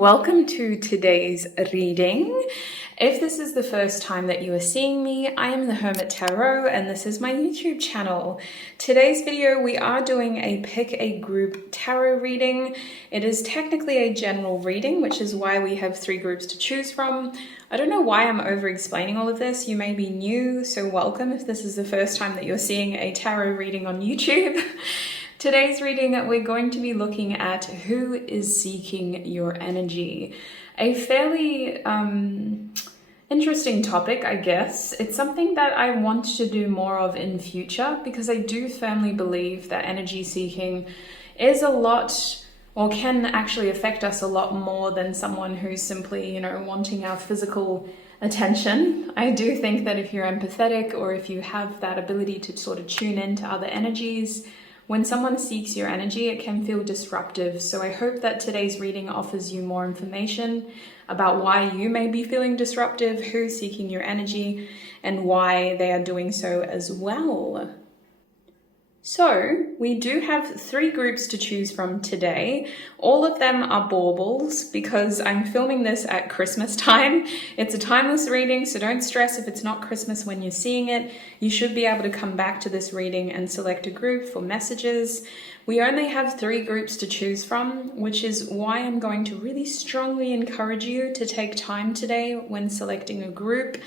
welcome to today's reading. If this is the first time that you are seeing me, I am the Hermit Tarot and this is my YouTube channel. Today's video we are doing a pick a group tarot reading. It is technically a general reading, which is why we have 3 groups to choose from. I don't know why I'm over explaining all of this. You may be new, so welcome if this is the first time that you're seeing a tarot reading on YouTube. Today's reading, we're going to be looking at who is seeking your energy. A fairly interesting topic, I guess. It's something that I want to do more of in future because I do firmly believe that energy seeking is a lot, or can actually affect us a lot more than someone who's simply, wanting our physical attention. I do think that if you're empathetic or if you have that ability to sort of tune into other energies, when someone seeks your energy, it can feel disruptive. So I hope that today's reading offers you more information about why you may be feeling disruptive, who's seeking your energy, and why they are doing so as well. So we do have 3 groups to choose from today. All of them are baubles because I'm filming this at Christmas time. It's a timeless reading, so don't stress if it's not Christmas when you're seeing it. You should be able to come back to this reading and select a group for messages. We only have 3 groups to choose from, which is why I'm going to really strongly encourage you to take time today when selecting a group.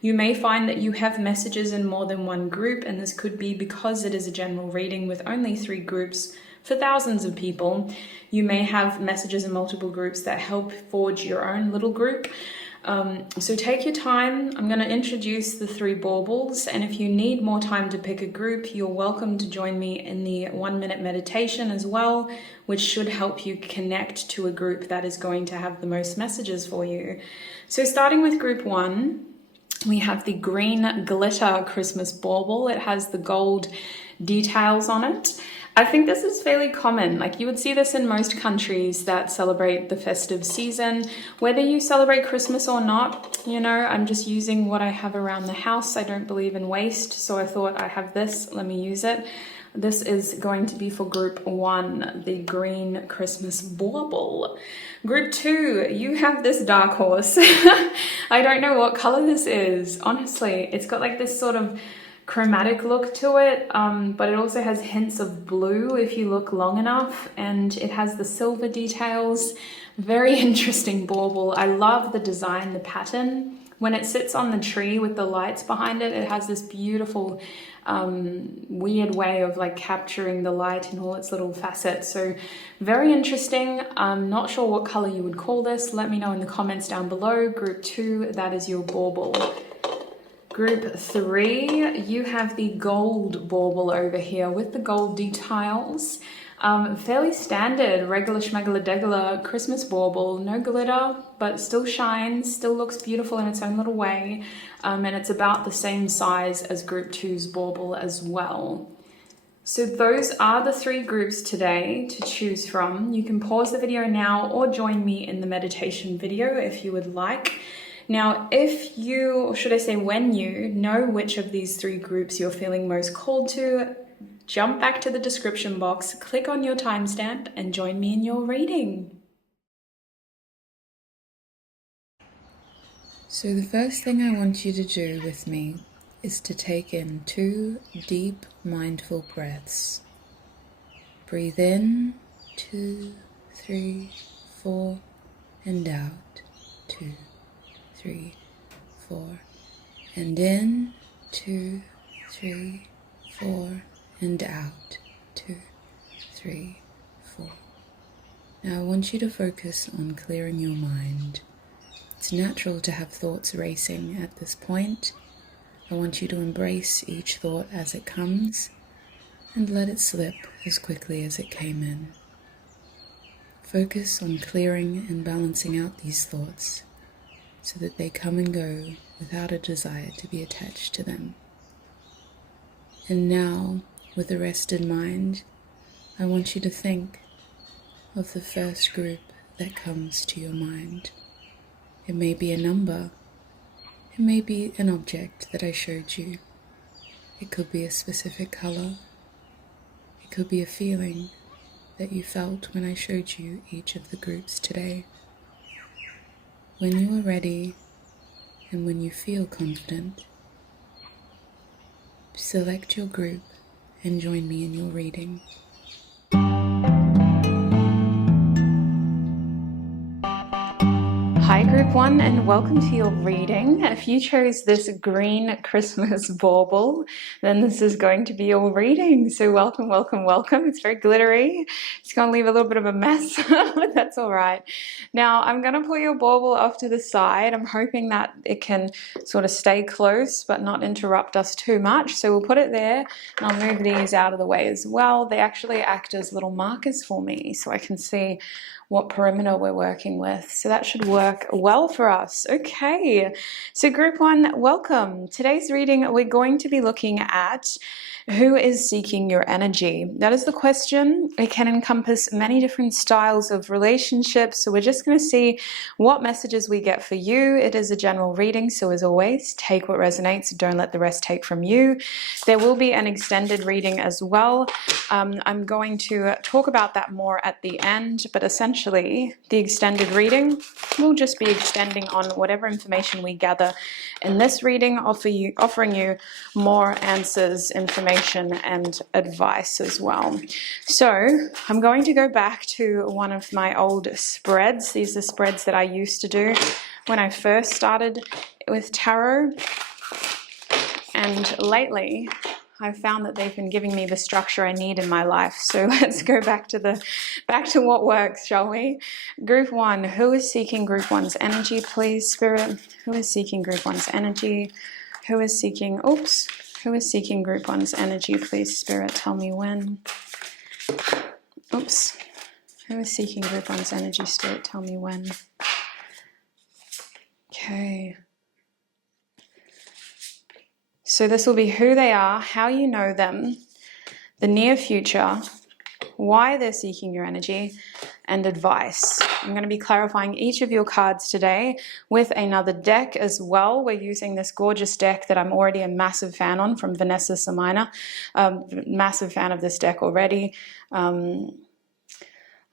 You may find that you have messages in more than one group, and this could be because it is a general reading with only 3 groups for thousands of people. You may have messages in multiple groups that help forge your own little group. So take your time. I'm going to introduce the 3 baubles, and if you need more time to pick a group, you're welcome to join me in the 1-minute meditation as well, which should help you connect to a group that is going to have the most messages for you. So starting with group 1, we have the green glitter Christmas bauble. It has the gold details on it. I think this is fairly common. Like, you would see this in most countries that celebrate the festive season. Whether you celebrate Christmas or not, I'm just using what I have around the house. I don't believe in waste, so I thought I have this, let me use it. This is going to be for group 1, the green Christmas bauble. Group 2, you have this dark horse. I don't know what color this is. Honestly, it's got like this sort of chromatic look to it, but it also has hints of blue if you look long enough, and it has the silver details. Very interesting bauble. I love the design, the pattern. When it sits on the tree with the lights behind it, it has this beautiful weird way of like capturing the light in all its little facets. So very interesting. I'm not sure what color you would call this. Let me know in the comments down below. Group 2, that is your bauble. Group 3, you have the gold bauble over here with the gold details. Fairly standard, regular schmegala Christmas bauble, no glitter, but still shines, still looks beautiful in its own little way, and it's about the same size as group 2's bauble as well. So those are the 3 groups today to choose from. You can pause the video now or join me in the meditation video if you would like. Now, if you, or should I say when you, know which of these 3 groups you're feeling most called to, jump back to the description box, click on your timestamp, and join me in your reading. So the first thing I want you to do with me is to take in 2 deep, mindful breaths. Breathe in, 2, 3, 4, and out, 2, 3, 4, and in, 2, 3, 4, and out, 2, 3, 4. Now I want you to focus on clearing your mind. It's natural to have thoughts racing at this point. I want you to embrace each thought as it comes and let it slip as quickly as it came in. Focus on clearing and balancing out these thoughts so that they come and go without a desire to be attached to them. And now, with a rested mind, I want you to think of the first group that comes to your mind. It may be a number, it may be an object that I showed you. It could be a specific color, it could be a feeling that you felt when I showed you each of the groups today. When you are ready and when you feel confident, select your group and join me in your reading. Hi Group 1 and welcome to your reading. If you chose this green Christmas bauble, then this is going to be your reading. So welcome, welcome, welcome. It's very glittery. It's going to leave a little bit of a mess, but that's all right. Now I'm going to pull your bauble off to the side. I'm hoping that it can sort of stay close but not interrupt us too much. So we'll put it there and I'll move these out of the way as well. They actually act as little markers for me so I can see what perimeter we're working with. So that should work well for us. Okay, so Group 1, welcome. Today's reading, we're going to be looking at who is seeking your energy. That is the question. It can encompass many different styles of relationships. So we're just going to see what messages we get for you. It is a general reading. So as always, take what resonates. Don't let the rest take from you. There will be an extended reading as well. I'm going to talk about that more at the end, but essentially the extended reading will just be extending on whatever information we gather in this reading, offering you more answers, information, and advice as well. So I'm going to go back to one of my old spreads. These are spreads that I used to do when I first started with tarot, and lately I've found that they've been giving me the structure I need in my life. So let's go back to what works, shall we? Group 1, who is seeking Group 1's energy, please, Spirit? Who is seeking Group 1's energy? Who is seeking Group 1's energy, please, Spirit? Tell me when. Oops. Who is seeking Group 1's energy, Spirit? Tell me when. Okay. So this will be who they are, how you know them, the near future, why they're seeking your energy, and advice. I'm going to be clarifying each of your cards today with another deck as well. We're using this gorgeous deck that I'm already a massive fan on from Vanessa Somauyina. Massive fan of this deck already.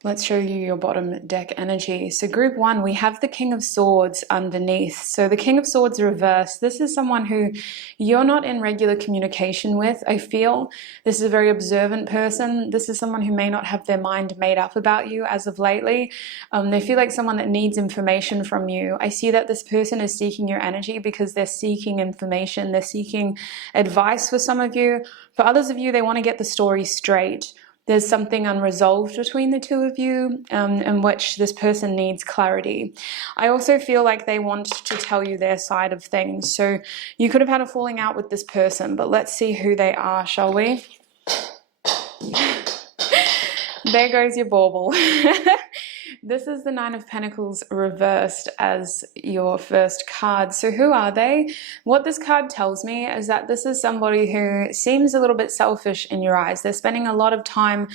Let's show you your bottom deck energy. So Group 1, we have the King of Swords underneath. So the King of Swords reversed. This is someone who you're not in regular communication with, I feel. This is a very observant person. This is someone who may not have their mind made up about you as of lately. They feel like someone that needs information from you. I see that this person is seeking your energy because they're seeking information. They're seeking advice for some of you. For others of you, they want to get the story straight. There's something unresolved between the two of you in which this person needs clarity. I also feel like they want to tell you their side of things. So you could have had a falling out with this person, but let's see who they are, shall we? There goes your bauble. This is the Nine of Pentacles reversed as your first card. So who are they? What this card tells me is that this is somebody who seems a little bit selfish in your eyes. They're spending a lot of time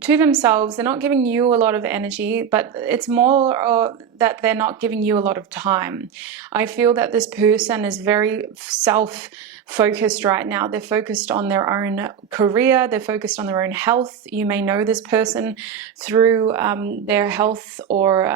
to themselves. They're not giving you a lot of energy, but it's more that they're not giving you a lot of time. I feel that this person is very self-focused right now. They're focused on their own career. They're focused on their own health. You may know this person through their health or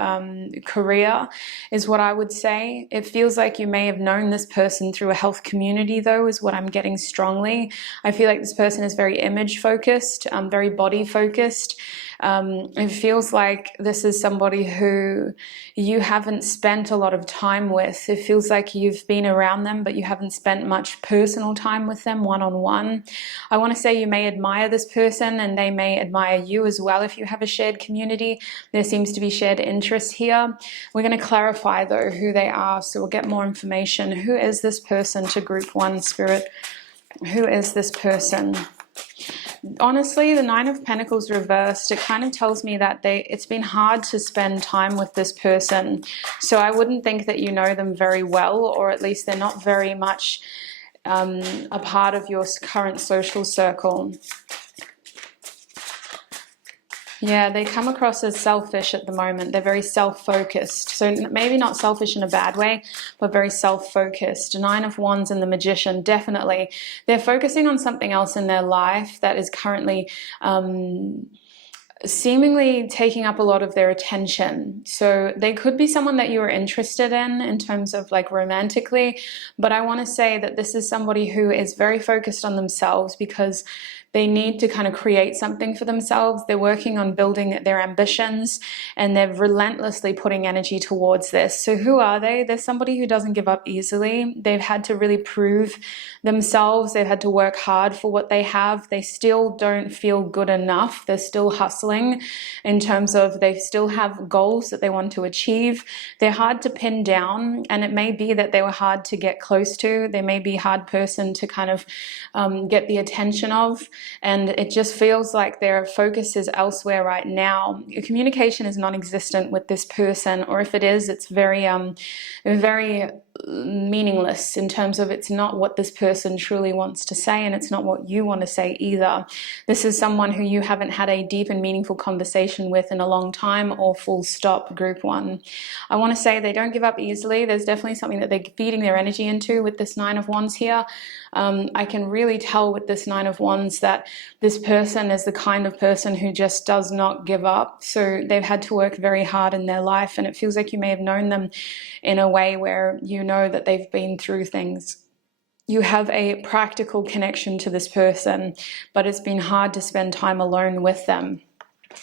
career is what I would say. It feels like you may have known this person through a health community though, is what I'm getting strongly. I feel like this person is very image focused, very body focused. It feels like this is somebody who you haven't spent a lot of time with. It feels like you've been around them, but you haven't spent much personal time with them one-on-one. I want to say you may admire this person and they may admire you as well if you have a shared community. There seems to be shared interests here. We're going to clarify though who they are, so we'll get more information. Who is this person to Group 1, Spirit? Who is this person? Honestly, the Nine of Pentacles reversed, it kind of tells me that it's been hard to spend time with this person. So I wouldn't think that you know them very well, or at least they're not very much a part of your current social circle. Yeah, they come across as selfish at the moment. They're very self-focused. So maybe not selfish in a bad way, but very self-focused. Nine of Wands and the Magician, definitely. They're focusing on something else in their life that is currently seemingly taking up a lot of their attention. So they could be someone that you are interested in terms of like romantically, but I want to say that this is somebody who is very focused on themselves because they need to kind of create something for themselves. They're working on building their ambitions and they're relentlessly putting energy towards this. So who are they? They're somebody who doesn't give up easily. They've had to really prove themselves. They've had to work hard for what they have. They still don't feel good enough. They're still hustling in terms of they still have goals that they want to achieve. They're hard to pin down, and it may be that they were hard to get close to. They may be a hard person to kind of get the attention of. And it just feels like their focus is elsewhere right now. Your communication is non-existent with this person, or if it is, it's very meaningless in terms of it's not what this person truly wants to say, and it's not what you want to say either. This is someone who you haven't had a deep and meaningful conversation with in a long time, or full stop, group one. I want to say they don't give up easily. There's definitely something that they're feeding their energy into with this Nine of Wands here. I can really tell with this Nine of Wands that this person is the kind of person who just does not give up. So they've had to work very hard in their life, and it feels like you may have known them in a way where you know that they've been through things. You have a practical connection to this person, but it's been hard to spend time alone with them.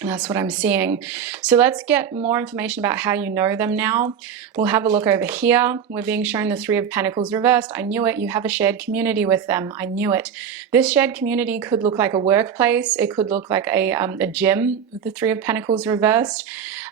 That's what I'm seeing. So let's get more information about how you know them now. We'll have a look over here. We're being shown the Three of Pentacles reversed. I knew it. You have a shared community with them. I knew it. This shared community could look like a workplace. It could look like a gym with the Three of Pentacles reversed.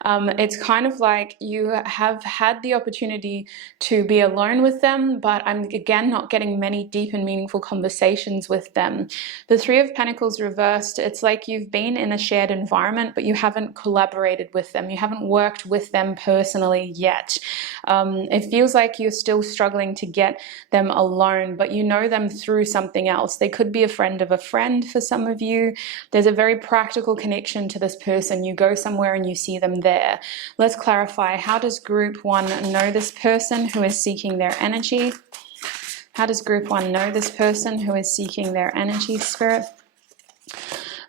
It's kind of like you have had the opportunity to be alone with them, but I'm again not getting many deep and meaningful conversations with them. The Three of Pentacles reversed, it's like you've been in a shared environment, but you haven't collaborated with them. You haven't worked with them personally yet. It feels like you're still struggling to get them alone, but you know them through something else. They could be a friend of a friend for some of you. There's a very practical connection to this person. You go somewhere and you see them there. Let's clarify. How does group one know this person who is seeking their energy? How does group one know this person who is seeking their energy, Spirit?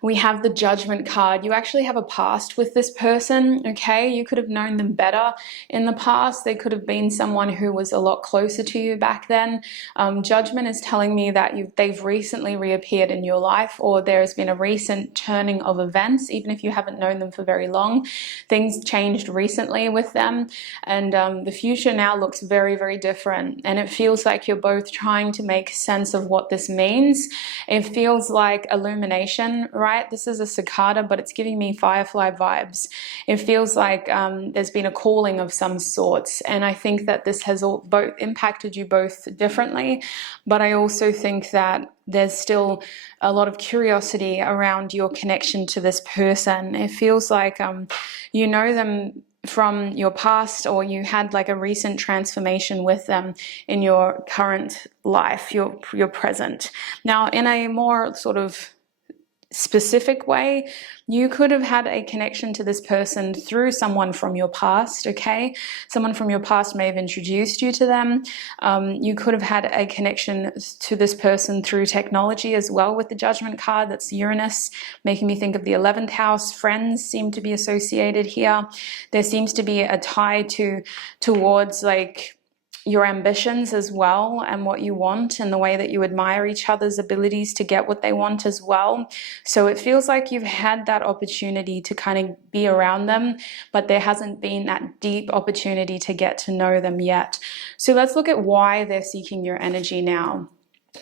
We have the Judgment card. You actually have a past with this person, okay? You could have known them better in the past. They could have been someone who was a lot closer to you back then. Judgment is telling me that they've recently reappeared in your life, or there has been a recent turning of events, even if you haven't known them for very long. Things changed recently with them, and the future now looks very, very different. And it feels like you're both trying to make sense of what this means. It feels like illumination, right? This is a cicada, but it's giving me firefly vibes. It feels like there's been a calling of some sorts, and I think that this has both impacted you both differently, but I also think that there's still a lot of curiosity around your connection to this person. It feels like you know them from your past, or you had like a recent transformation with them in your current life, your present. Now, in a more sort of specific way, you could have had a connection to this person through someone from your past, okay? Someone from your past may have introduced you to them. You could have had a connection to this person through technology as well with the Judgment card. That's Uranus, making me think of the 11th house. Friends seem to be associated here. There seems to be a tie towards like your ambitions as well, and what you want, and the way that you admire each other's abilities to get what they want as well. So it feels like you've had that opportunity to kind of be around them, but there hasn't been that deep opportunity to get to know them yet. So let's look at why they're seeking your energy now.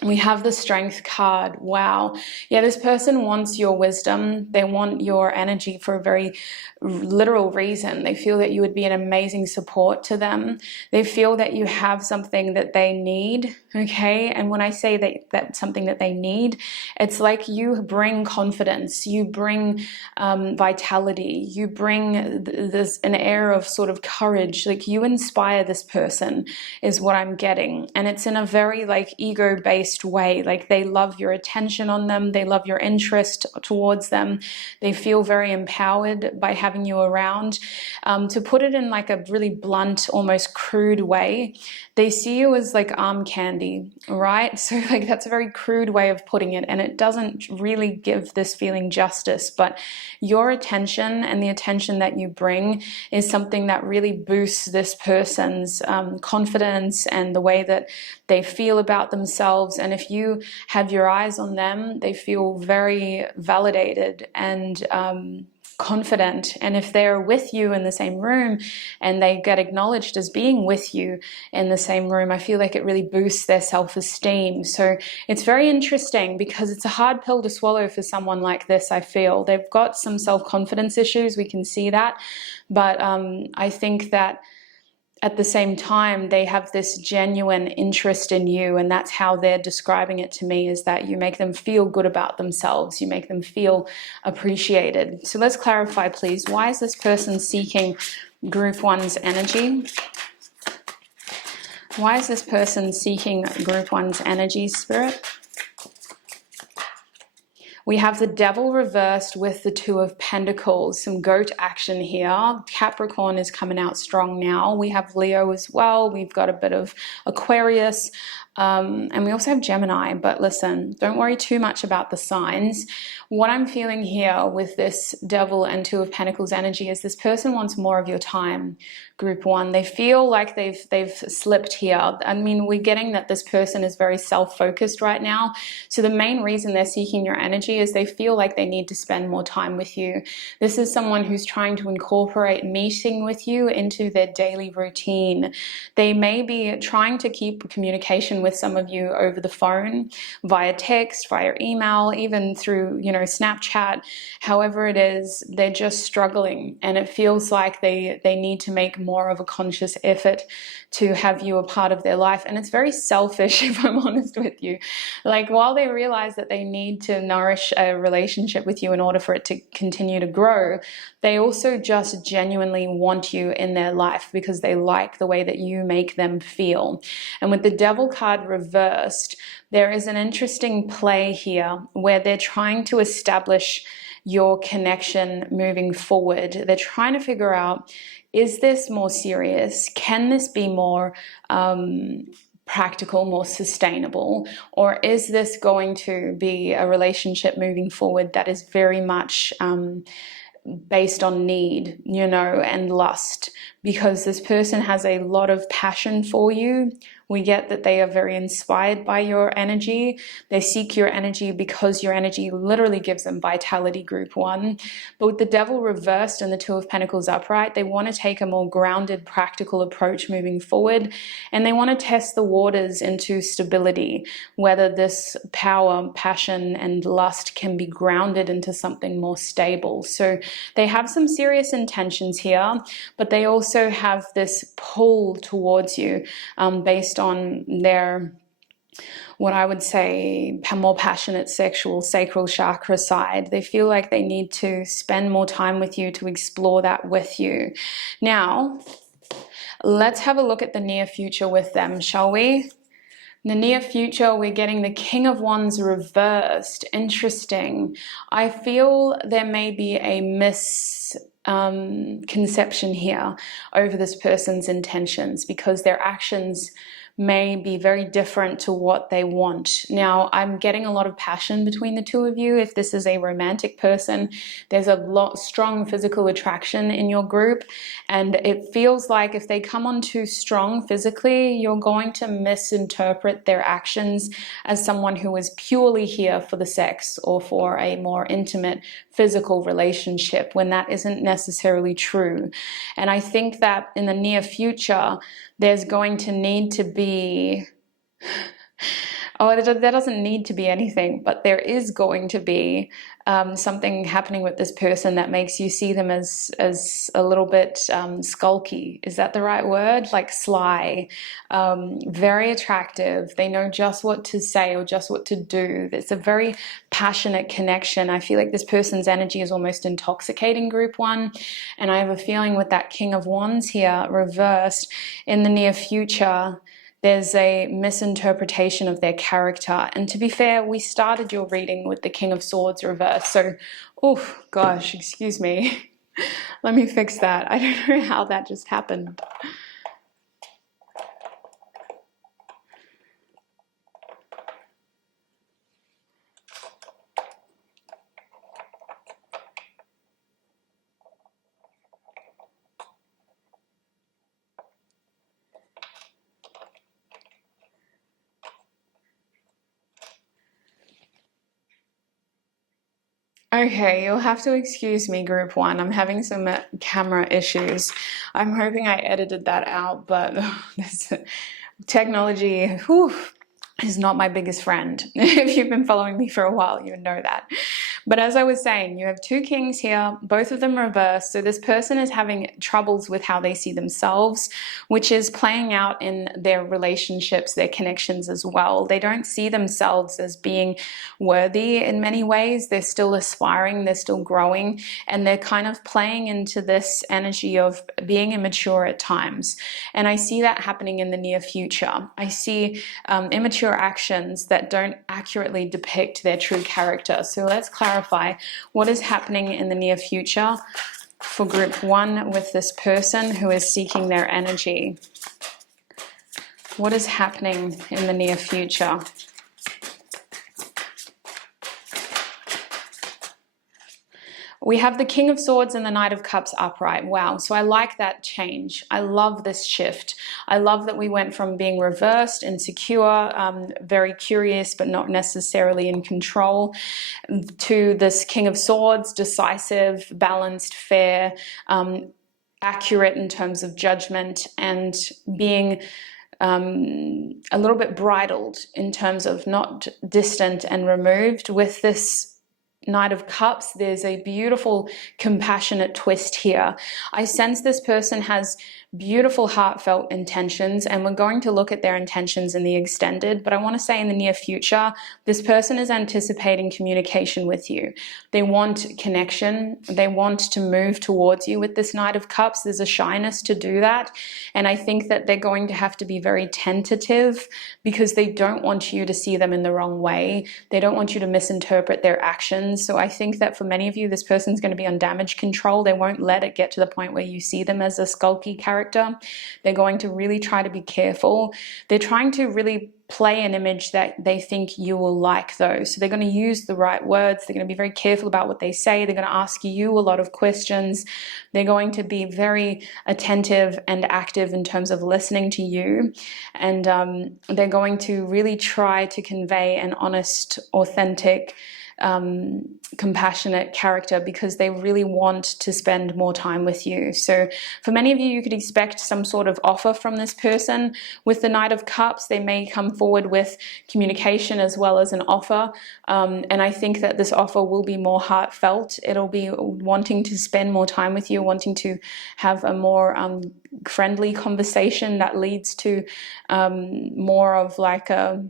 We have the Strength card. Wow. Yeah, this person wants your wisdom. They want your energy for a very literal reason. They feel that you would be an amazing support to them. They feel that you have something that they need, okay? And when I say that's something that they need, it's like you bring confidence, you bring vitality, you bring an air of sort of courage. Like you inspire this person is what I'm getting. And it's in a very like ego-based based way. Like they love your attention on them, they love your interest towards them, they feel very empowered by having you around. To put it in like a really blunt, almost crude way, they see you as like arm candy, right? So like that's a very crude way of putting it, and it doesn't really give this feeling justice. But your attention and the attention that you bring is something that really boosts this person's confidence and the way that they feel about themselves. And if you have your eyes on them, they feel very validated and confident. And if they're with you in the same room and they get acknowledged as being with you in the same room, I feel like it really boosts their self-esteem. So it's very interesting because it's a hard pill to swallow for someone like this. I feel they've got some self-confidence issues, we can see that, but I think that at the same time, they have this genuine interest in you, and that's how they're describing it to me, is that you make them feel good about themselves. You make them feel appreciated. So let's clarify, please. Why is this person seeking Group 1's energy? Why is this person seeking Group 1's energy, Spirit? We have the Devil reversed with the Two of Pentacles, some goat action here. Capricorn is coming out strong now. We have Leo as well. We've got a bit of Aquarius. And we also have Gemini, but listen, don't worry too much about the signs. What I'm feeling here with this Devil and Two of Pentacles energy is this person wants more of your time, Group 1. They feel like they've slipped here. I mean, we're getting that this person is very self-focused right now. So the main reason they're seeking your energy is they feel like they need to spend more time with you. This is someone who's trying to incorporate meeting with you into their daily routine. They may be trying to keep communication with some of you over the phone, via text, via email, even through, Snapchat. However it is, they're just struggling, and it feels like they need to make more of a conscious effort to have you a part of their life. And it's very selfish, if I'm honest with you. Like, while they realize that they need to nourish a relationship with you in order for it to continue to grow, they also just genuinely want you in their life because they like the way that you make them feel. And with the Devil card reversed, there is an interesting play here where they're trying to establish your connection moving forward. They're trying to figure out, is this more serious? Can this be more practical, more sustainable? Or is this going to be a relationship moving forward that is very much based on need, and lust? Because this person has a lot of passion for you. We get that they are very inspired by your energy. They seek your energy because your energy literally gives them vitality, Group 1. But with the Devil reversed and the Two of Pentacles upright, they want to take a more grounded, practical approach moving forward. And they want to test the waters into stability, whether this power, passion, and lust can be grounded into something more stable. So they have some serious intentions here, but they also have this pull towards you based on their, what I would say, more passionate sexual sacral chakra side. They feel like they need to spend more time with you, to explore that with you. Now, let's have a look at the near future with them, shall we? In the near future, we're getting the King of Wands reversed. Interesting. I feel there may be a misconception here over this person's intentions, because their actions may be very different to what they want. Now, I'm getting a lot of passion between the two of you. If this is a romantic person, there's a strong physical attraction in your group, and it feels like if they come on too strong physically, you're going to misinterpret their actions as someone who is purely here for the sex or for a more intimate physical relationship, when that isn't necessarily true. And I think that in the near future, there's going to need to be, there doesn't need to be anything, but there is going to be something happening with this person that makes you see them as a little bit skulky. Is that the right word? Like sly, very attractive. They know just what to say or just what to do. It's a very passionate connection. I feel like this person's energy is almost intoxicating, Group 1. And I have a feeling with that King of Wands here reversed, in the near future, there's a misinterpretation of their character. And to be fair, we started your reading with the King of Swords reverse. So, oh gosh, excuse me. Let me fix that. I don't know how that just happened. Okay, you'll have to excuse me, group one. I'm having some camera issues. I'm hoping I edited that out, but this technology, whew, is not my biggest friend. If you've been following me for a while, you know that. But as I was saying, you have two kings here, both of them reversed. So this person is having troubles with how they see themselves, which is playing out in their relationships, their connections as well. They don't see themselves as being worthy in many ways. They're still aspiring, they're still growing, and they're kind of playing into this energy of being immature at times. And I see that happening in the near future. I see immature actions that don't accurately depict their true character. So let's clarify what is happening in the near future for group one with this person who is seeking their energy. What is happening in the near future? We have the King of Swords and the Knight of Cups upright. Wow. So I like that change. I love this shift. I love that we went from being reversed, insecure, very curious, but not necessarily in control, to this King of Swords, decisive, balanced, fair, accurate in terms of judgment, and being a little bit bridled in terms of not distant and removed. With this Knight of Cups, there's a beautiful, compassionate twist here. I sense this person has beautiful, heartfelt intentions, and we're going to look at their intentions in the extended, but I want to say in the near future, this person is anticipating communication with you. They want connection. They want to move towards you with this Knight of Cups. There's a shyness to do that, and I think that they're going to have to be very tentative because they don't want you to see them in the wrong way. They don't want you to misinterpret their actions. So I think that for many of you, this person's going to be on damage control. They won't let it get to the point where you see them as a skulky character. They're going to really try to be careful. They're trying to really play an image that they think you will like, though. So they're going to use the right words. They're going to be very careful about what they say. They're going to ask you a lot of questions. They're going to be very attentive and active in terms of listening to you. And they're going to really try to convey an honest, authentic, compassionate character because they really want to spend more time with you. So for many of you, you could expect some sort of offer from this person. With the Knight of Cups, they may come forward with communication as well as an offer. And I think that this offer will be more heartfelt. It'll be wanting to spend more time with you, wanting to have a more friendly conversation that leads to more of like a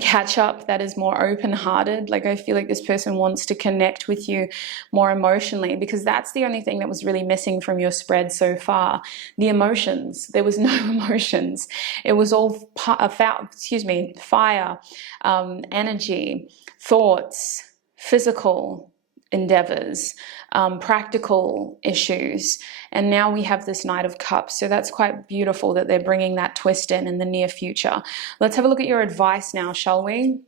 catch up that is more open-hearted. Like I feel like this person wants to connect with you more emotionally, because that's the only thing that was really missing from your spread so far. The emotions. There was no emotions. It was all fire, energy, thoughts, physical endeavors, practical issues, and now we have this Knight of Cups. So that's quite beautiful that they're bringing that twist in the near future. Let's have a look at your advice now, shall we?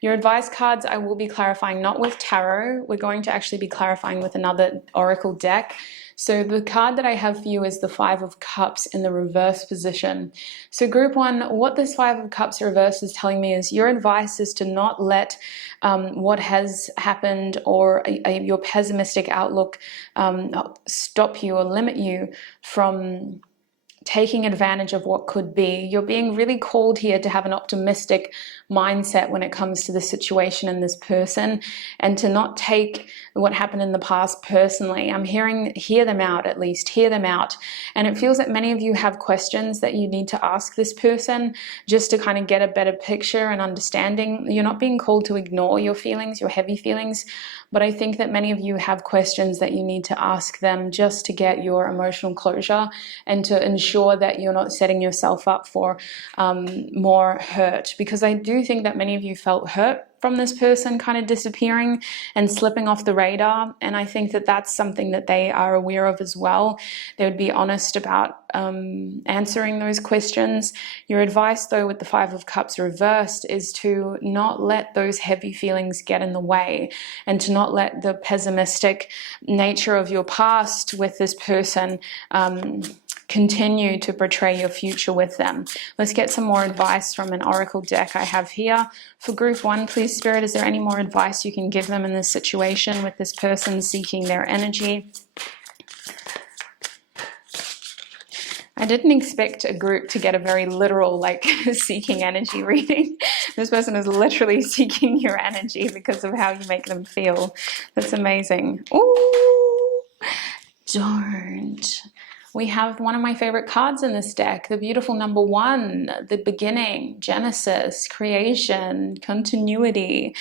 Your advice cards I will be clarifying not with tarot. We're going to actually be clarifying with another oracle deck. So the card that I have for you is the Five of Cups in the reverse position. So group one, what this Five of Cups reverse is telling me is your advice is to not let what has happened or your pessimistic outlook stop you or limit you from taking advantage of what could be. You're being really called here to have an optimistic mindset when it comes to the situation and this person, and to not take what happened in the past personally. I'm hear them out, at least hear them out. And it feels that many of you have questions that you need to ask this person just to kind of get a better picture and understanding. You're not being called to ignore your feelings, your heavy feelings, but I think that many of you have questions that you need to ask them just to get your emotional closure and to ensure that you're not setting yourself up for more hurt. Because I do think that many of you felt hurt from this person kind of disappearing and slipping off the radar. And I think that that's something that they are aware of as well. They would be honest about answering those questions. Your advice, though, with the Five of Cups reversed is to not let those heavy feelings get in the way, and to not let the pessimistic nature of your past with this person continue to portray your future with them. Let's get some more advice from an oracle deck I have here. For group 1, please, Spirit, is there any more advice you can give them in this situation with this person seeking their energy? I didn't expect a group to get a very literal, like, seeking energy reading. This person is literally seeking your energy because of how you make them feel. That's amazing. Ooh, don't. We have one of my favorite cards in this deck, the beautiful number 1, the beginning, Genesis, creation, continuity.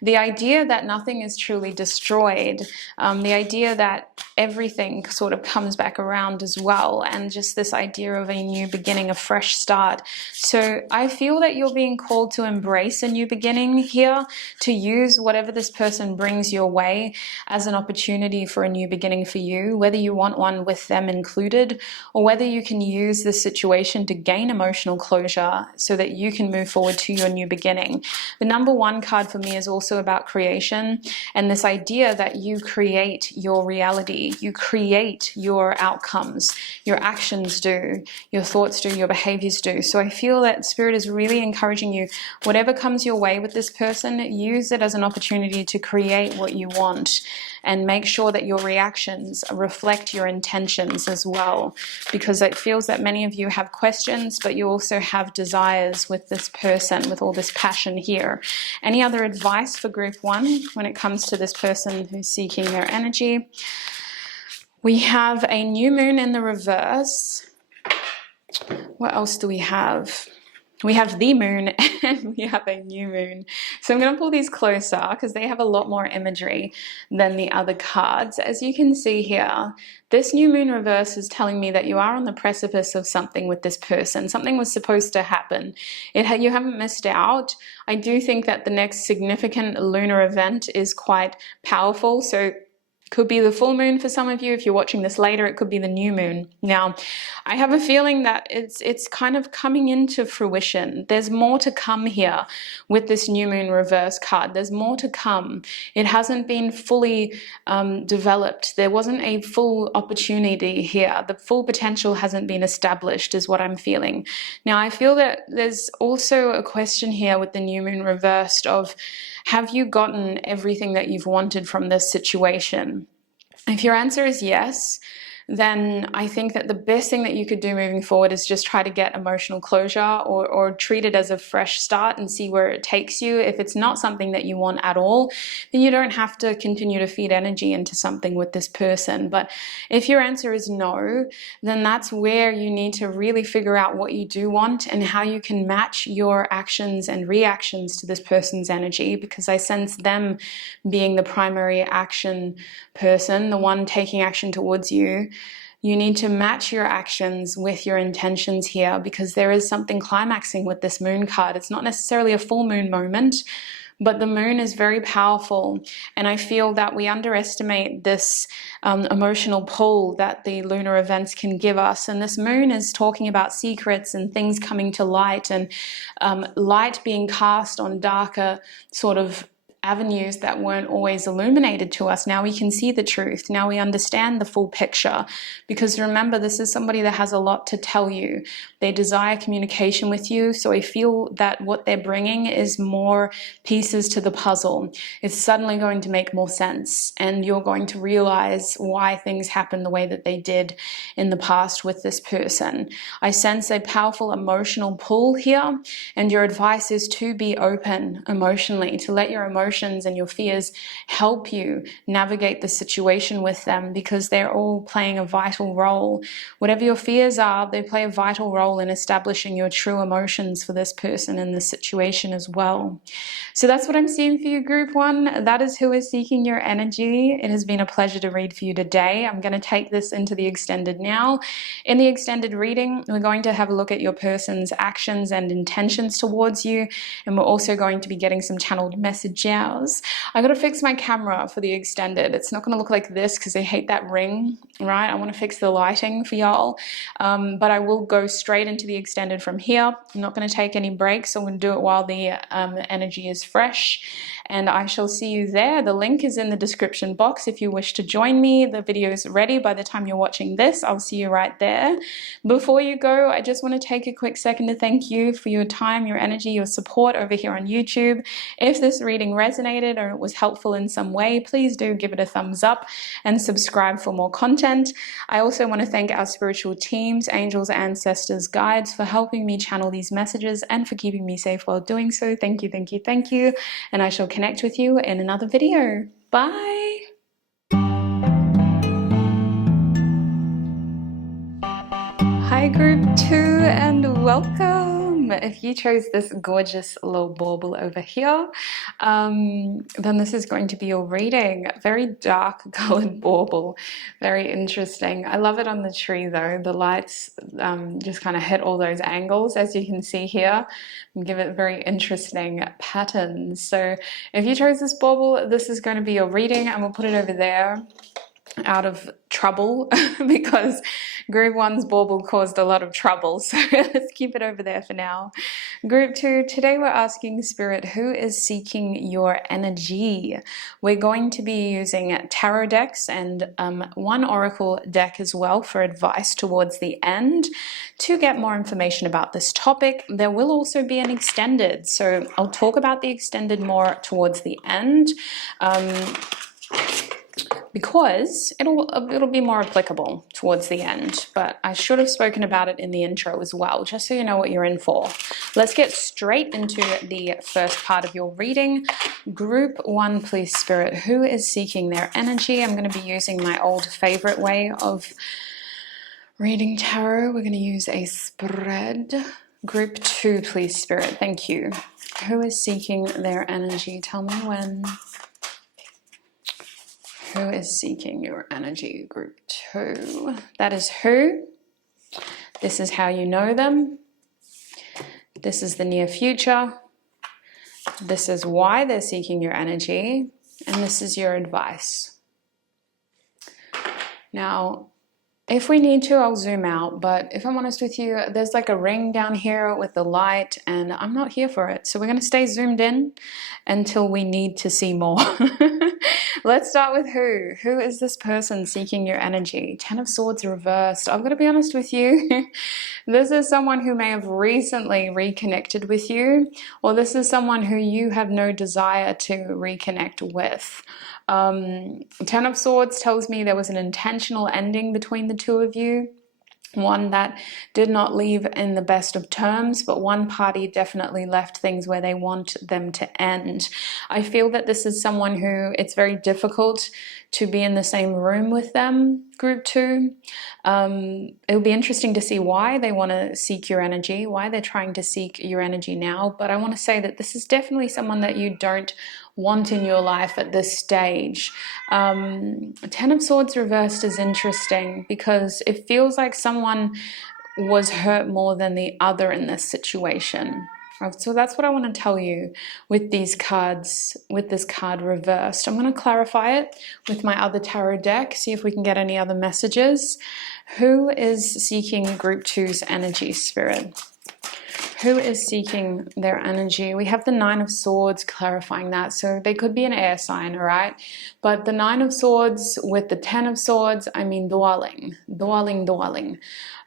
The idea that nothing is truly destroyed, the idea that everything sort of comes back around as well, and just this idea of a new beginning, a fresh start. So I feel that you're being called to embrace a new beginning here, to use whatever this person brings your way as an opportunity for a new beginning for you, whether you want one with them included, or whether you can use this situation to gain emotional closure so that you can move forward to your new beginning. The number 1 card for me is also about creation, and this idea that you create your reality. You create your outcomes. Your actions do, your thoughts do, your behaviors do. So I feel that Spirit is really encouraging you, whatever comes your way with this person, use it as an opportunity to create what you want, and make sure that your reactions reflect your intentions as well, because it feels that many of you have questions, but you also have desires with this person, with all this passion here. Any other advice for group 1 when it comes to this person who's seeking their energy? We have a new moon in the reverse. What else do we have? We have the moon and we have a new moon. So I'm going to pull these closer because they have a lot more imagery than the other cards. As you can see here, this new moon reverse is telling me that you are on the precipice of something with this person. Something was supposed to happen. You haven't missed out. I do think that the next significant lunar event is quite powerful. So could be the full moon for some of you. If you're watching this later, it could be the new moon. Now, I have a feeling that it's kind of coming into fruition. There's more to come here with this new moon reverse card. There's more to come. It hasn't been fully developed. There wasn't a full opportunity here. The full potential hasn't been established is what I'm feeling. Now, I feel that there's also a question here with the new moon reversed of, have you gotten everything that you've wanted from this situation? If your answer is yes, then I think that the best thing that you could do moving forward is just try to get emotional closure, or treat it as a fresh start and see where it takes you. If it's not something that you want at all, then you don't have to continue to feed energy into something with this person. But if your answer is no, then that's where you need to really figure out what you do want and how you can match your actions and reactions to this person's energy, because I sense them being the primary action person, the one taking action towards you. You need to match your actions with your intentions here, because there is something climaxing with this moon card. It's not necessarily a full moon moment, but the moon is very powerful. And I feel that we underestimate this emotional pull that the lunar events can give us. And this moon is talking about secrets and things coming to light, and light being cast on darker sort of avenues that weren't always illuminated to us. Now we can see the truth. Now we understand the full picture, because remember, this is somebody that has a lot to tell you. They desire communication with you, so I feel that what they're bringing is more pieces to the puzzle. It's suddenly going to make more sense, and you're going to realize why things happen the way that they did in the past with this person. I sense a powerful emotional pull here, and your advice is to be open emotionally, to let your emotions and your fears help you navigate the situation with them, because they're all playing a vital role. Whatever your fears are, they play a vital role in establishing your true emotions for this person in this situation as well. So that's what I'm seeing for you, group one. That is who is seeking your energy. It has been a pleasure to read for you today. I'm going to take this into the extended now. In the extended reading, we're going to have a look at your person's actions and intentions towards you, and we're also going to be getting some channeled messages. I got to fix my camera for the extended. It's not going to look like this because I hate that ring, right? I want to fix the lighting for y'all, but I will go straight into the extended from here. I'm not going to take any breaks. I'm going to do it while the energy is fresh, and I shall see you there. The link is in the description box if you wish to join me. The video is ready by the time you're watching this. I'll see you right there. Before you go, I just want to take a quick second to thank you for your time, your energy, your support over here on YouTube. If this reading resonated or it was helpful in some way, please do give it a thumbs up and subscribe for more content. I also want to thank our spiritual teams, angels, ancestors, guides, for helping me channel these messages and for keeping me safe while doing so. Thank you, thank you, thank you. And I shall connect with you in another video. Bye. Hi group 2 and welcome. If you chose this gorgeous little bauble over here, then this is going to be your reading. Very dark colored bauble, very interesting. I love it on the tree though. The lights just kind of hit all those angles, as you can see here, and give it very interesting patterns. So if you chose this bauble, this is going to be your reading, and we'll put it over there out of trouble because group 1's bauble caused a lot of trouble, so let's keep it over there for now. Group 2, today we're asking Spirit, who is seeking your energy? We're going to be using tarot decks and one oracle deck as well for advice towards the end to get more information about this topic. There will also be an extended, so I'll talk about the extended more towards the end, because it'll be more applicable towards the end, but I should have spoken about it in the intro as well, just so you know what you're in for. Let's get straight into the first part of your reading. Group 1, please, Spirit, who is seeking their energy? I'm going to be using my old favorite way of reading tarot. We're going to use a spread. Group 2, please, Spirit, thank you. Who is seeking their energy? Tell me when. Who is seeking your energy, group 2? That is who. This is how you know them. This is the near future. This is why they're seeking your energy. And this is your advice. Now, if we need to, I'll zoom out, but if I'm honest with you, there's like a ring down here with the light, and I'm not here for it. So we're going to stay zoomed in until we need to see more. Let's start with who. Who is this person seeking your energy? 10 of Swords reversed. I've got to be honest with you. This is someone who may have recently reconnected with you, or this is someone who you have no desire to reconnect with. 10 of Swords tells me there was an intentional ending between the two of you. One that did not leave in the best of terms, but one party definitely left things where they want them to end. I feel that this is someone who it's very difficult to be in the same room with them, group 2. It'll be interesting to see why they want to seek your energy, why they're trying to seek your energy now. But I want to say that this is definitely someone that you don't want in your life at this stage. 10 of Swords reversed is interesting because it feels like someone was hurt more than the other in this situation. So that's what I want to tell you with these cards, with this card reversed. I'm going to clarify it with my other tarot deck, see if we can get any other messages. Who is seeking group 2's energy, Spirit? Who is seeking their energy? We have the Nine of Swords clarifying that. So they could be an air sign, all right? But the Nine of Swords with the Ten of Swords, I mean dwelling.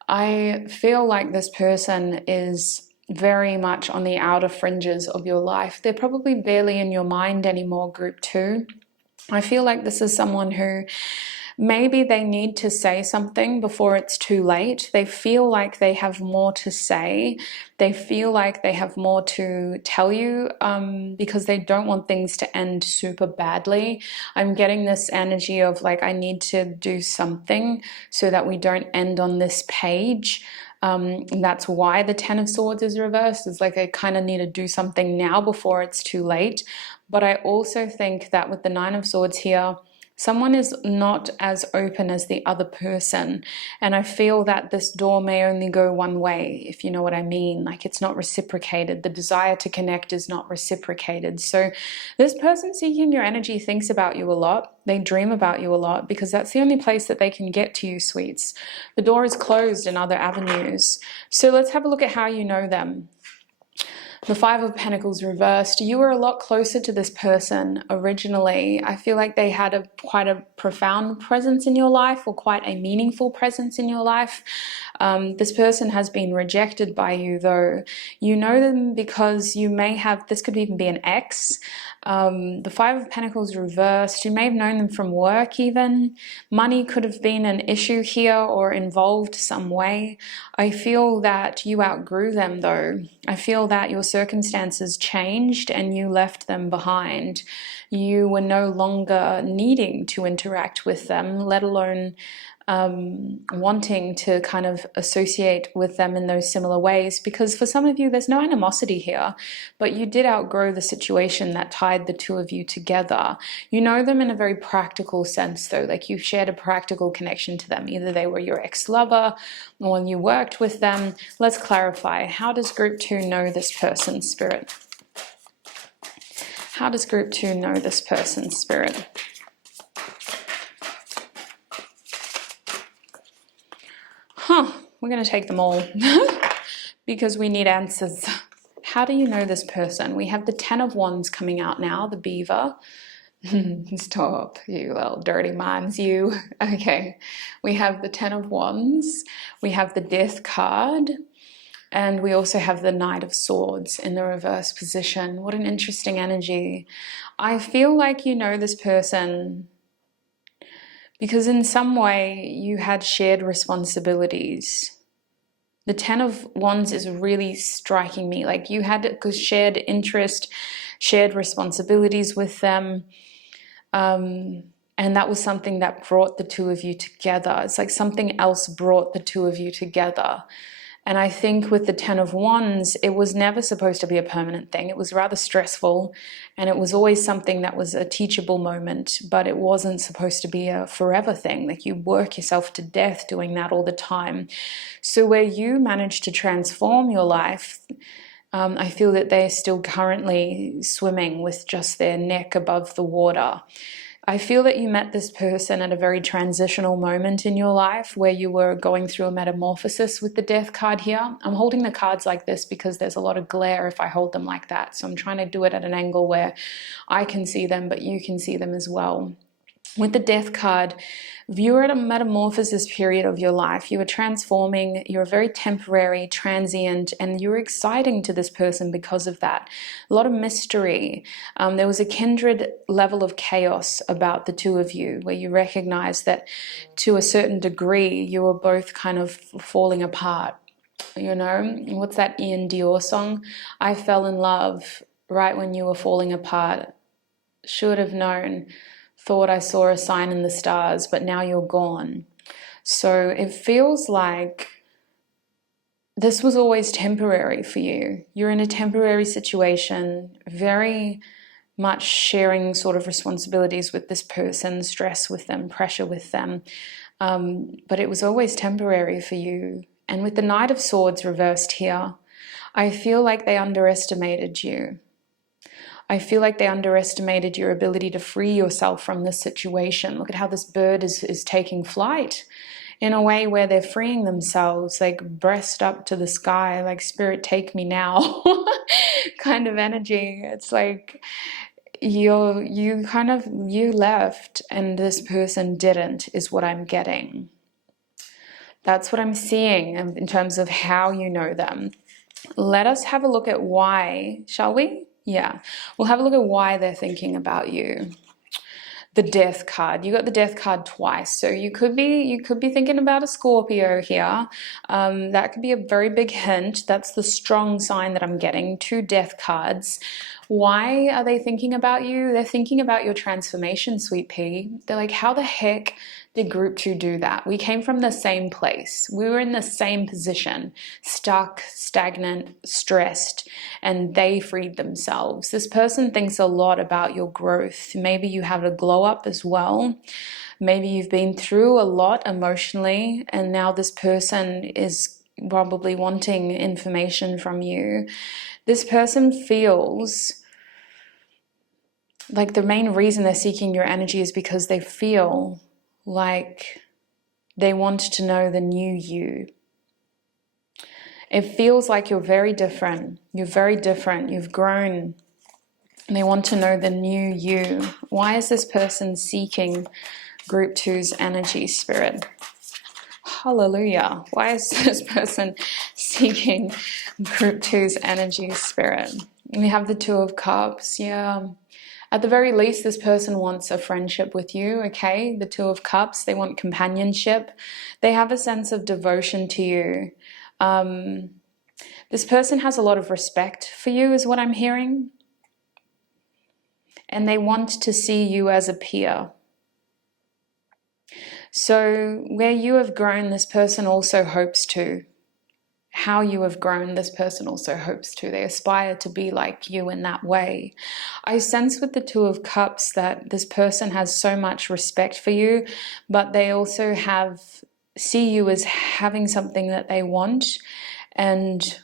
I feel like this person is very much on the outer fringes of your life. They're probably barely in your mind anymore, group 2. I feel like this is someone who maybe they need to say something before it's too late. They feel like they have more to say. They feel like they have more to tell you because they don't want things to end super badly. I'm getting this energy of like, I need to do something so that we don't end on this page. And that's why the Ten of Swords is reversed. It's like I kind of need to do something now before it's too late. But I also think that with the Nine of Swords here, someone is not as open as the other person. And I feel that this door may only go one way, if you know what I mean. Like it's not reciprocated. The desire to connect is not reciprocated. So this person seeking your energy thinks about you a lot. They dream about you a lot because that's the only place that they can get to you, sweets. The door is closed in other avenues. So let's have a look at how you know them. The Five of Pentacles reversed. You were a lot closer to this person originally. I feel like they had quite a profound presence in your life, or quite a meaningful presence in your life. This person has been rejected by you though. You know them because you may have, this could even be an ex. The Five of Pentacles reversed. You may have known them from work even. Money could have been an issue here or involved some way. I feel that you outgrew them though. I feel that your circumstances changed and you left them behind. You were no longer needing to interact with them, let alone wanting to kind of associate with them in those similar ways, because for some of you there's no animosity here, but you did outgrow the situation that tied the two of you together. You know them in a very practical sense though, like you shared a practical connection to them. Either they were your ex-lover or you worked with them. Let's clarify. How does group 2 know this person, Spirit? How does group 2 know this person, Spirit? We're going to take them all because we need answers. How do you know this person? We have the Ten of Wands coming out now, the beaver. Stop, you little dirty minds, you. Okay, we have the Ten of Wands, we have the Death card, and we also have the Knight of Swords in the reverse position. What an interesting energy. I feel like you know this person because in some way you had shared responsibilities. The Ten of Wands is really striking me. Like you had shared interest, shared responsibilities with them. And that was something that brought the two of you together. It's like something else brought the two of you together. And I think with the Ten of Wands, it was never supposed to be a permanent thing. It was rather stressful, and it was always something that was a teachable moment, but it wasn't supposed to be a forever thing. Like you work yourself to death doing that all the time. So where you managed to transform your life, I feel that they're still currently swimming with just their neck above the water. I feel that you met this person at a very transitional moment in your life where you were going through a metamorphosis with the Death card here. I'm holding the cards like this because there's a lot of glare if I hold them like that. So I'm trying to do it at an angle where I can see them, but you can see them as well. With the Death card, you were at a metamorphosis period of your life. You were transforming, you were very temporary, transient, and you were exciting to this person because of that. A lot of mystery. There was a kindred level of chaos about the two of you where you recognized that to a certain degree you were both kind of falling apart. You know, what's that Ian Dior song? I fell in love right when you were falling apart. Should have known. Thought I saw a sign in the stars, but now you're gone. So it feels like this was always temporary for you. You're in a temporary situation, very much sharing sort of responsibilities with this person, stress with them, pressure with them. But it was always temporary for you. And with the Knight of Swords reversed here, I feel like they underestimated you. I feel like they underestimated your ability to free yourself from this situation. Look at how this bird is taking flight in a way where they're freeing themselves, like breast up to the sky, like spirit take me now kind of energy. It's like you left and this person didn't, is what I'm getting. That's what I'm seeing in terms of how you know them. Let us have a look at why, shall we? Yeah, we'll have a look at why they're thinking about you. The Death card. You got the Death card twice, so you could be thinking about a Scorpio here. That could be a very big hint. That's the strong sign that I'm getting. 2 Death cards. Why are they thinking about you? They're thinking about your transformation, sweet pea. They're like, how the heck did group 2 do that? We came from the same place. We were in the same position, stuck, stagnant, stressed, and they freed themselves. This person thinks a lot about your growth. Maybe you have a glow up as well. Maybe you've been through a lot emotionally, and now this person is probably wanting information from you. This person feels like the main reason they're seeking your energy is because they feel like they want to know the new you. It feels like you're very different. You're very different. You've grown. And they want to know the new you. Why is this person seeking group 2's energy, spirit? Hallelujah. Why is this person seeking group 2's energy, spirit? We have the 2 of Cups. Yeah. At the very least, this person wants a friendship with you, okay? The 2 of Cups, they want companionship. They have a sense of devotion to you. This person has a lot of respect for you, is what I'm hearing. And they want to see you as a peer. So where you have grown, this person also hopes to. How you have grown, this person also hopes to. They aspire to be like you in that way. I sense with the 2 of Cups that this person has so much respect for you, but they also see you as having something that they want. And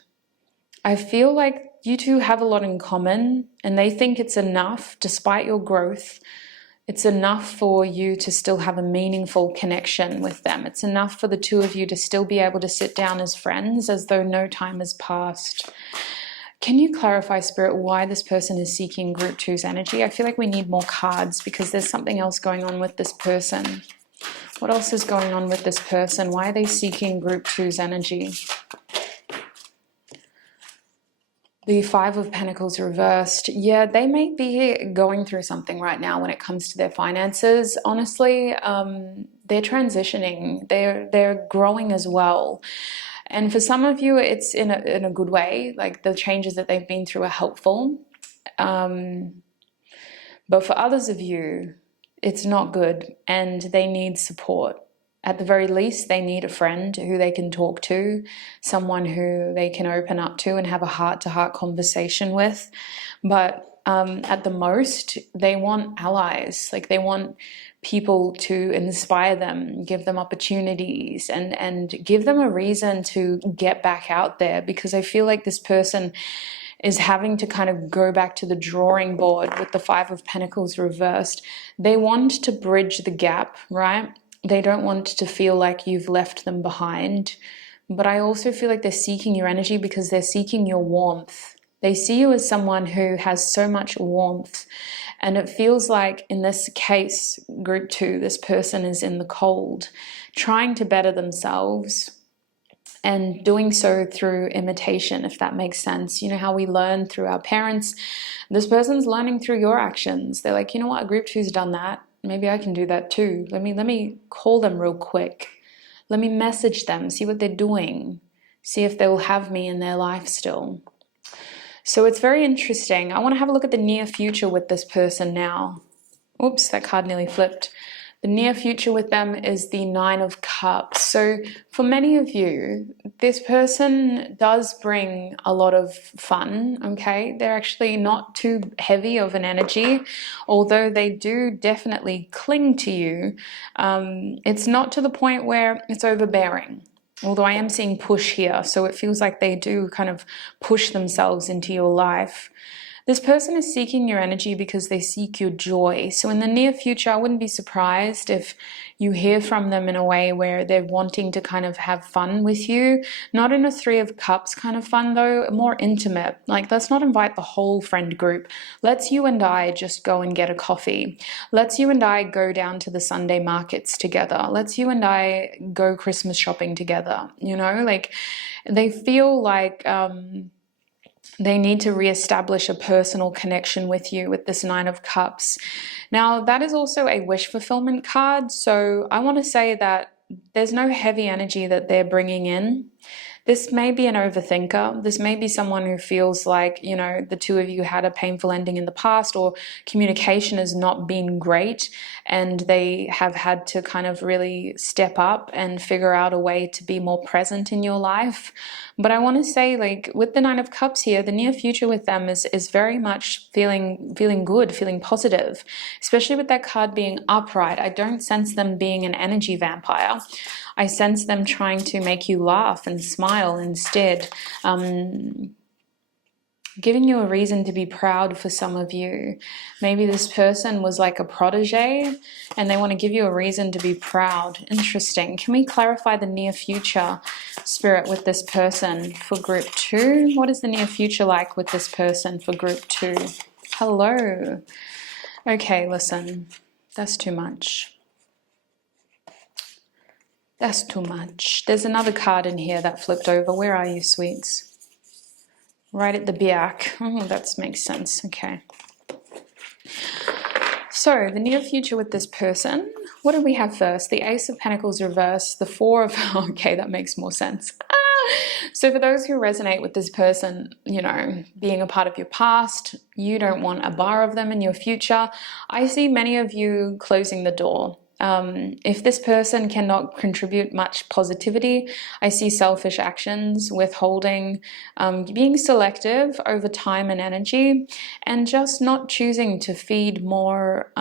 I feel like you two have a lot in common, and they think it's enough, despite your growth. It's enough for you to still have a meaningful connection with them. It's enough for the 2 of you to still be able to sit down as friends as though no time has passed. Can you clarify, Spirit, why this person is seeking group 2's energy? I feel like we need more cards because there's something else going on with this person. What else is going on with this person? Why are they seeking group 2's energy? The 5 of Pentacles reversed. Yeah, they may be going through something right now when it comes to their finances. Honestly, they're transitioning. They're growing as well. And for some of you, it's in a good way. Like the changes that they've been through are helpful. But for others of you, it's not good and they need support. At the very least, they need a friend who they can talk to, someone who they can open up to and have a heart-to-heart conversation with. But at the most, they want allies. Like they want people to inspire them, give them opportunities, and give them a reason to get back out there. Because I feel like this person is having to kind of go back to the drawing board with the 5 of Pentacles reversed. They want to bridge the gap, right? They don't want to feel like you've left them behind. But I also feel like they're seeking your energy because they're seeking your warmth. They see you as someone who has so much warmth. And it feels like in this case, group 2, this person is in the cold, trying to better themselves and doing so through imitation, if that makes sense. You know how we learn through our parents? This person's learning through your actions. They're like, you know what, group 2's done that. Maybe I can do that too. Let me call them real quick. Let me message them, see what they're doing, see if they will have me in their life still. So it's very interesting. I want to have a look at the near future with this person now. Oops, that card nearly flipped. The near future with them is the 9 of Cups. So for many of you, this person does bring a lot of fun, okay? They're actually not too heavy of an energy, although they do definitely cling to you. It's not to the point where it's overbearing, although I am seeing push here. So it feels like they do kind of push themselves into your life. This person is seeking your energy because they seek your joy. So in the near future, I wouldn't be surprised if you hear from them in a way where they're wanting to kind of have fun with you. Not in a Three of Cups kind of fun though, more intimate. Like, let's not invite the whole friend group. Let's you and I just go and get a coffee. Let's you and I go down to the Sunday markets together. Let's you and I go Christmas shopping together. You know, like they feel like they need to reestablish a personal connection with you with this Nine of Cups. Now, that is also a wish fulfillment card. So I want to say that there's no heavy energy that they're bringing in. This may be an overthinker. This may be someone who feels like, you know, the two of you had a painful ending in the past, or communication has not been great and they have had to kind of really step up and figure out a way to be more present in your life. But I want to say, like, with the Nine of Cups here, the near future with them is very much feeling good, feeling positive, especially with that card being upright. I don't sense them being an energy vampire. I sense them trying to make you laugh and smile instead, giving you a reason to be proud for some of you. Maybe this person was like a protege and they want to give you a reason to be proud. Interesting. Can we clarify the near future, Spirit, with this person for group 2? What is the near future like with this person for group 2? Hello. Okay, listen, that's too much. That's too much. There's another card in here that flipped over. Where are you, sweets? Right at the back. Oh, that makes sense. Okay. So, the near future with this person. What did we have first? The Ace of Pentacles reversed. The Four of... Okay, that makes more sense. So for those who resonate with this person, you know, being a part of your past, you don't want a bar of them in your future. I see many of you closing the door. If this person cannot contribute much positivity, I see selfish actions, withholding, being selective over time and energy, and just not choosing to feed more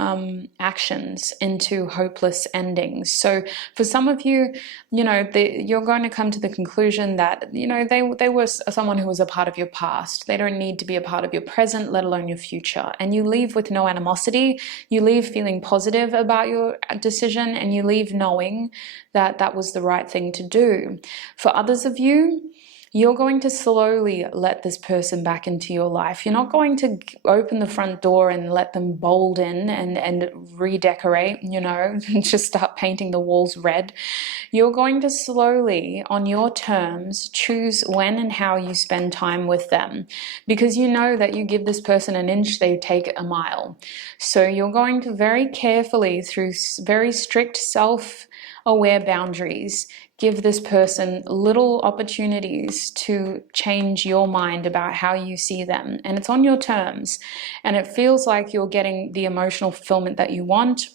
actions into hopeless endings. So for some of you, you know, you're going to come to the conclusion that, you know, they were someone who was a part of your past. They don't need to be a part of your present, let alone your future. And you leave with no animosity. You leave feeling positive about your decision, and you leave knowing that that was the right thing to do. For others of you, you're going to slowly let this person back into your life. You're not going to open the front door and let them bolt in and redecorate, you know, and just start painting the walls red. You're going to slowly, on your terms, choose when and how you spend time with them, because you know that you give this person an inch, they take a mile. So you're going to very carefully, through very strict self-aware boundaries, give this person little opportunities to change your mind about how you see them. And it's on your terms. And it feels like you're getting the emotional fulfillment that you want.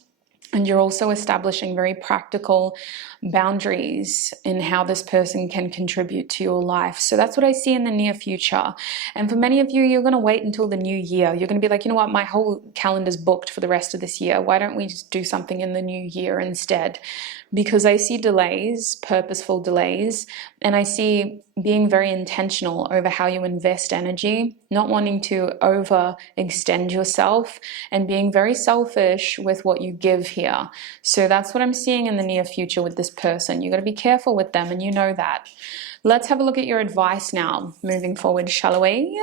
And you're also establishing very practical boundaries in how this person can contribute to your life. So that's what I see in the near future. And for many of you, you're going to wait until the new year. You're going to be like, you know what, my whole calendar's booked for the rest of this year. Why don't we just do something in the new year instead? Because I see delays, purposeful delays, and I see being very intentional over how you invest energy, not wanting to overextend yourself, and being very selfish with what you give here. So that's what I'm seeing in the near future with this person. You've got to be careful with them, and you know that. Let's have a look at your advice now, moving forward, shall we?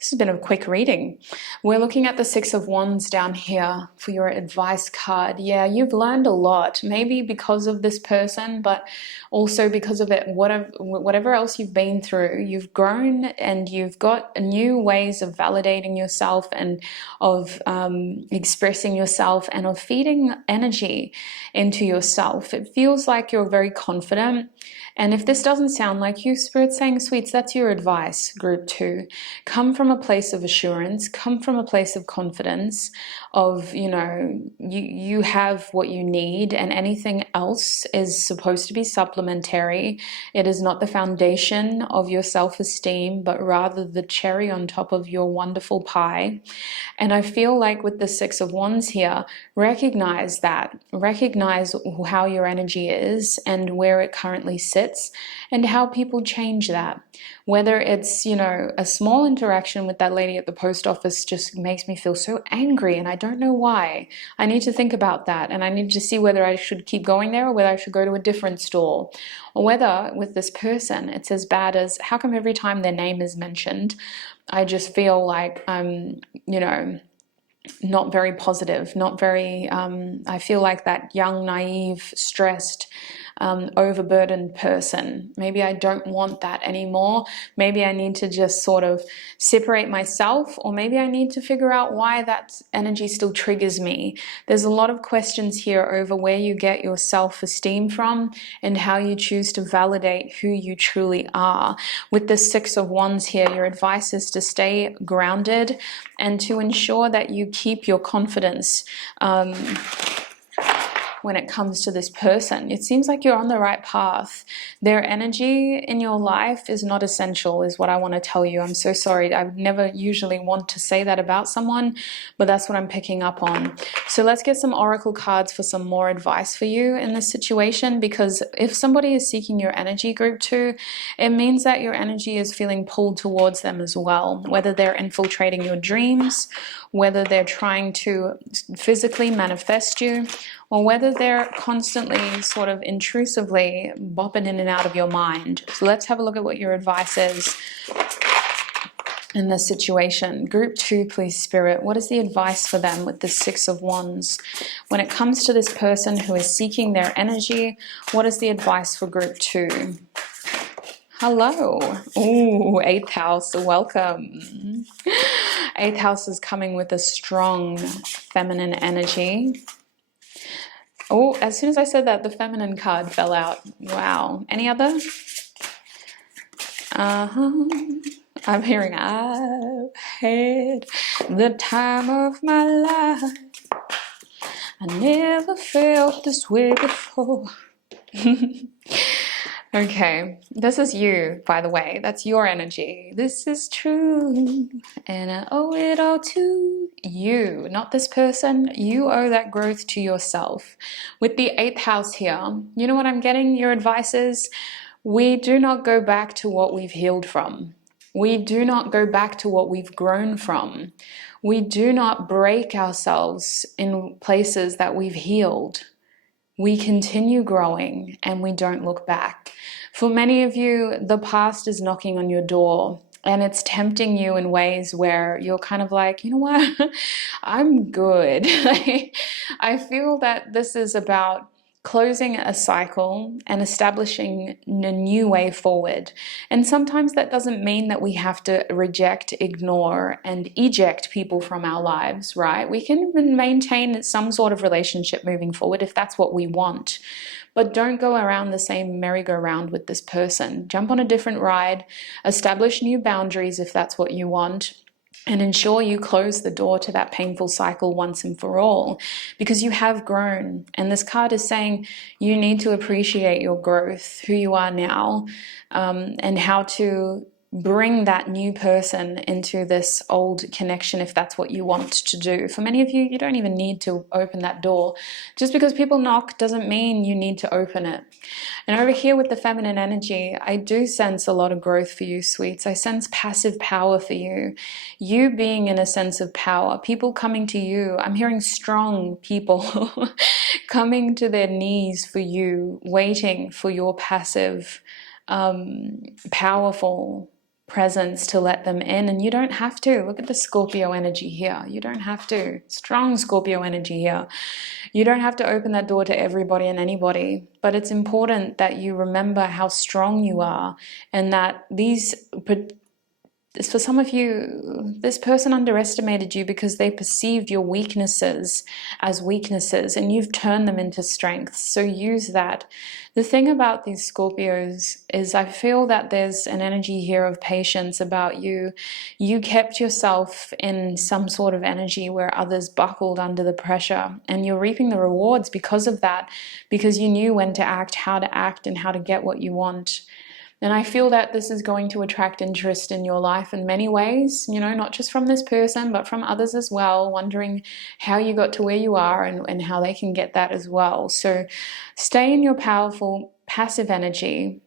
This has been a quick reading. We're looking at the Six of Wands down here for your advice card. Yeah, you've learned a lot, maybe because of this person, but also because of it, whatever else you've been through. You've grown and you've got new ways of validating yourself and of expressing yourself and of feeding energy into yourself. It feels like you're very confident. And if this doesn't sound like you, Spirit's saying, sweets, that's your advice, group 2. Come from a place of assurance, come from a place of confidence of, you know, you have what you need, and anything else is supposed to be supplementary. It is not the foundation of your self-esteem, but rather the cherry on top of your wonderful pie. And I feel like with the Six of Wands here, recognize that. Recognize how your energy is and where it currently sits, and how people people change that. Whether it's, you know, a small interaction with that lady at the post office just makes me feel so angry and I don't know why. I need to think about that, and I need to see whether I should keep going there or whether I should go to a different store. Or whether with this person it's as bad as, how come every time their name is mentioned I just feel like I'm, you know, not very positive, not very, I feel like that young, naive, stressed, overburdened person. Maybe I don't want that anymore. Maybe I need to just sort of separate myself, or maybe I need to figure out why that energy still triggers me. There's a lot of questions here over where you get your self-esteem from and how you choose to validate who you truly are. With the Six of Wands here, your advice is to stay grounded and to ensure that you keep your confidence when it comes to this person. It seems like you're on the right path. Their energy in your life is not essential, is what I want to tell you. I'm so sorry. I would never usually want to say that about someone, but that's what I'm picking up on. So let's get some oracle cards for some more advice for you in this situation, because if somebody is seeking your energy, group 2, it means that your energy is feeling pulled towards them as well, whether they're infiltrating your dreams, whether they're trying to physically manifest you, or whether they're constantly sort of intrusively bopping in and out of your mind. So let's have a look at what your advice is in this situation. Group 2, please, Spirit. What is the advice for them with the Six of Wands? When it comes to this person who is seeking their energy, what is the advice for group 2? Hello. Ooh, 8th house, welcome. 8th house is coming with a strong feminine energy. Oh, as soon as I said that, the feminine card fell out. Wow. Any other? I'm hearing, I've had the time of my life. I never felt this way before. Okay, this is you, by the way. That's your energy. This is true, and I owe it all to you, not this person. You owe that growth to yourself. With the 8th house here, you know what I'm getting? Your advice is, we do not go back to what we've healed from. We do not go back to what we've grown from. We do not break ourselves in places that we've healed. We continue growing and we don't look back. For many of you, the past is knocking on your door and it's tempting you in ways where you're kind of like, you know what, I'm good. I feel that this is about closing a cycle and establishing a new way forward. And sometimes that doesn't mean that we have to reject, ignore, and eject people from our lives, right? We can maintain some sort of relationship moving forward if that's what we want. But don't go around the same merry-go-round with this person. Jump on a different ride, establish new boundaries if that's what you want, and ensure you close the door to that painful cycle once and for all, because you have grown. And this card is saying you need to appreciate your growth, who you are now, and how to bring that new person into this old connection if that's what you want to do. For many of you, you don't even need to open that door. Just because people knock doesn't mean you need to open it. And over here with the feminine energy, I do sense a lot of growth for you, sweets. I sense passive power for you. You being in a sense of power, people coming to you. I'm hearing strong people coming to their knees for you, waiting for your passive, powerful presence to let them in. And you don't have to. Look at the Scorpio energy here. You don't have to. Strong Scorpio energy here. You don't have to open that door to everybody and anybody, but it's important that you remember how strong you are, and that for some of you, this person underestimated you because they perceived your weaknesses as weaknesses and you've turned them into strengths. So use that. The thing about these Scorpios is I feel that there's an energy here of patience about you. You kept yourself in some sort of energy where others buckled under the pressure, and you're reaping the rewards because of that, because you knew when to act, and how to get what you want. And I feel that this is going to attract interest in your life in many ways, you know, not just from this person, but from others as well, wondering how you got to where you are and how they can get that as well. So stay in your powerful, passive energy.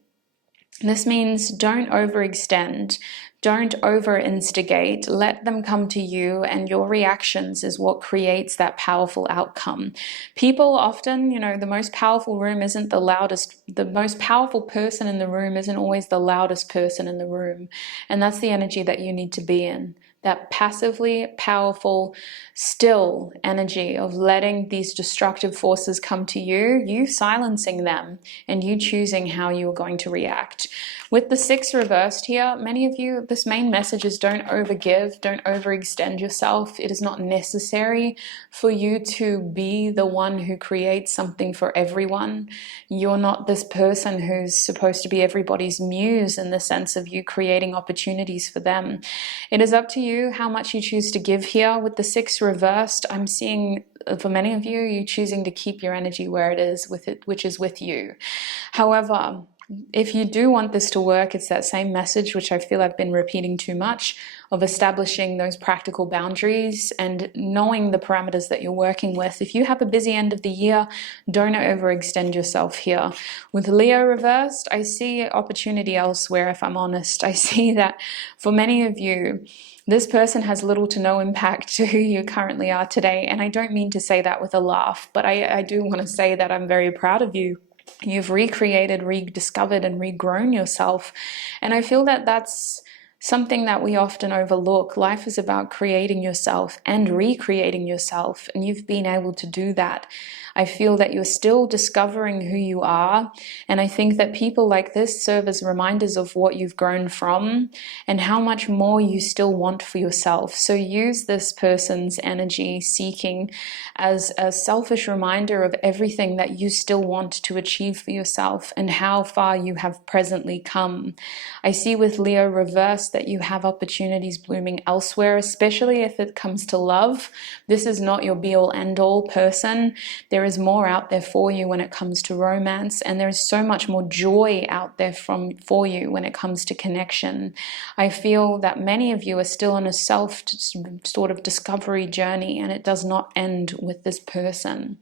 This means don't overextend. Don't over instigate. Let them come to you, and your reactions is what creates that powerful outcome. People often, the most powerful room isn't the loudest, the most powerful person in the room isn't always the loudest person in the room. And that's the energy that you need to be in. That passively powerful, still energy of letting these destructive forces come to you, you silencing them, and you choosing how you are going to react. With the 6 reversed here, many of you, this main message is don't overgive, don't overextend yourself. It is not necessary for you to be the one who creates something for everyone. You're not this person who's supposed to be everybody's muse in the sense of you creating opportunities for them. It is up to you how much you choose to give here. With the 6 reversed, I'm seeing for many of you, you choosing to keep your energy where it is, with it, which is with you. However, if you do want this to work, it's that same message, which I feel I've been repeating too much, of establishing those practical boundaries and knowing the parameters that you're working with. If you have a busy end of the year, don't overextend yourself here. With Leo reversed, I see opportunity elsewhere, if I'm honest. I see that for many of you, this person has little to no impact to who you currently are today. And I don't mean to say that with a laugh, but I do want to say that I'm very proud of you. You've recreated, rediscovered, and regrown yourself. And I feel that that's something that we often overlook. Life is about creating yourself and recreating yourself, and you've been able to do that. I feel that you're still discovering who you are, and I think that people like this serve as reminders of what you've grown from and how much more you still want for yourself. So use this person's energy seeking as a selfish reminder of everything that you still want to achieve for yourself and how far you have presently come. I see with Leo reversed that you have opportunities blooming elsewhere, especially if it comes to love. This is not your be-all end-all person. There is more out there for you when it comes to romance, and there is so much more joy out there for you when it comes to connection. I feel that many of you are still on a self sort of discovery journey, and it does not end with this person.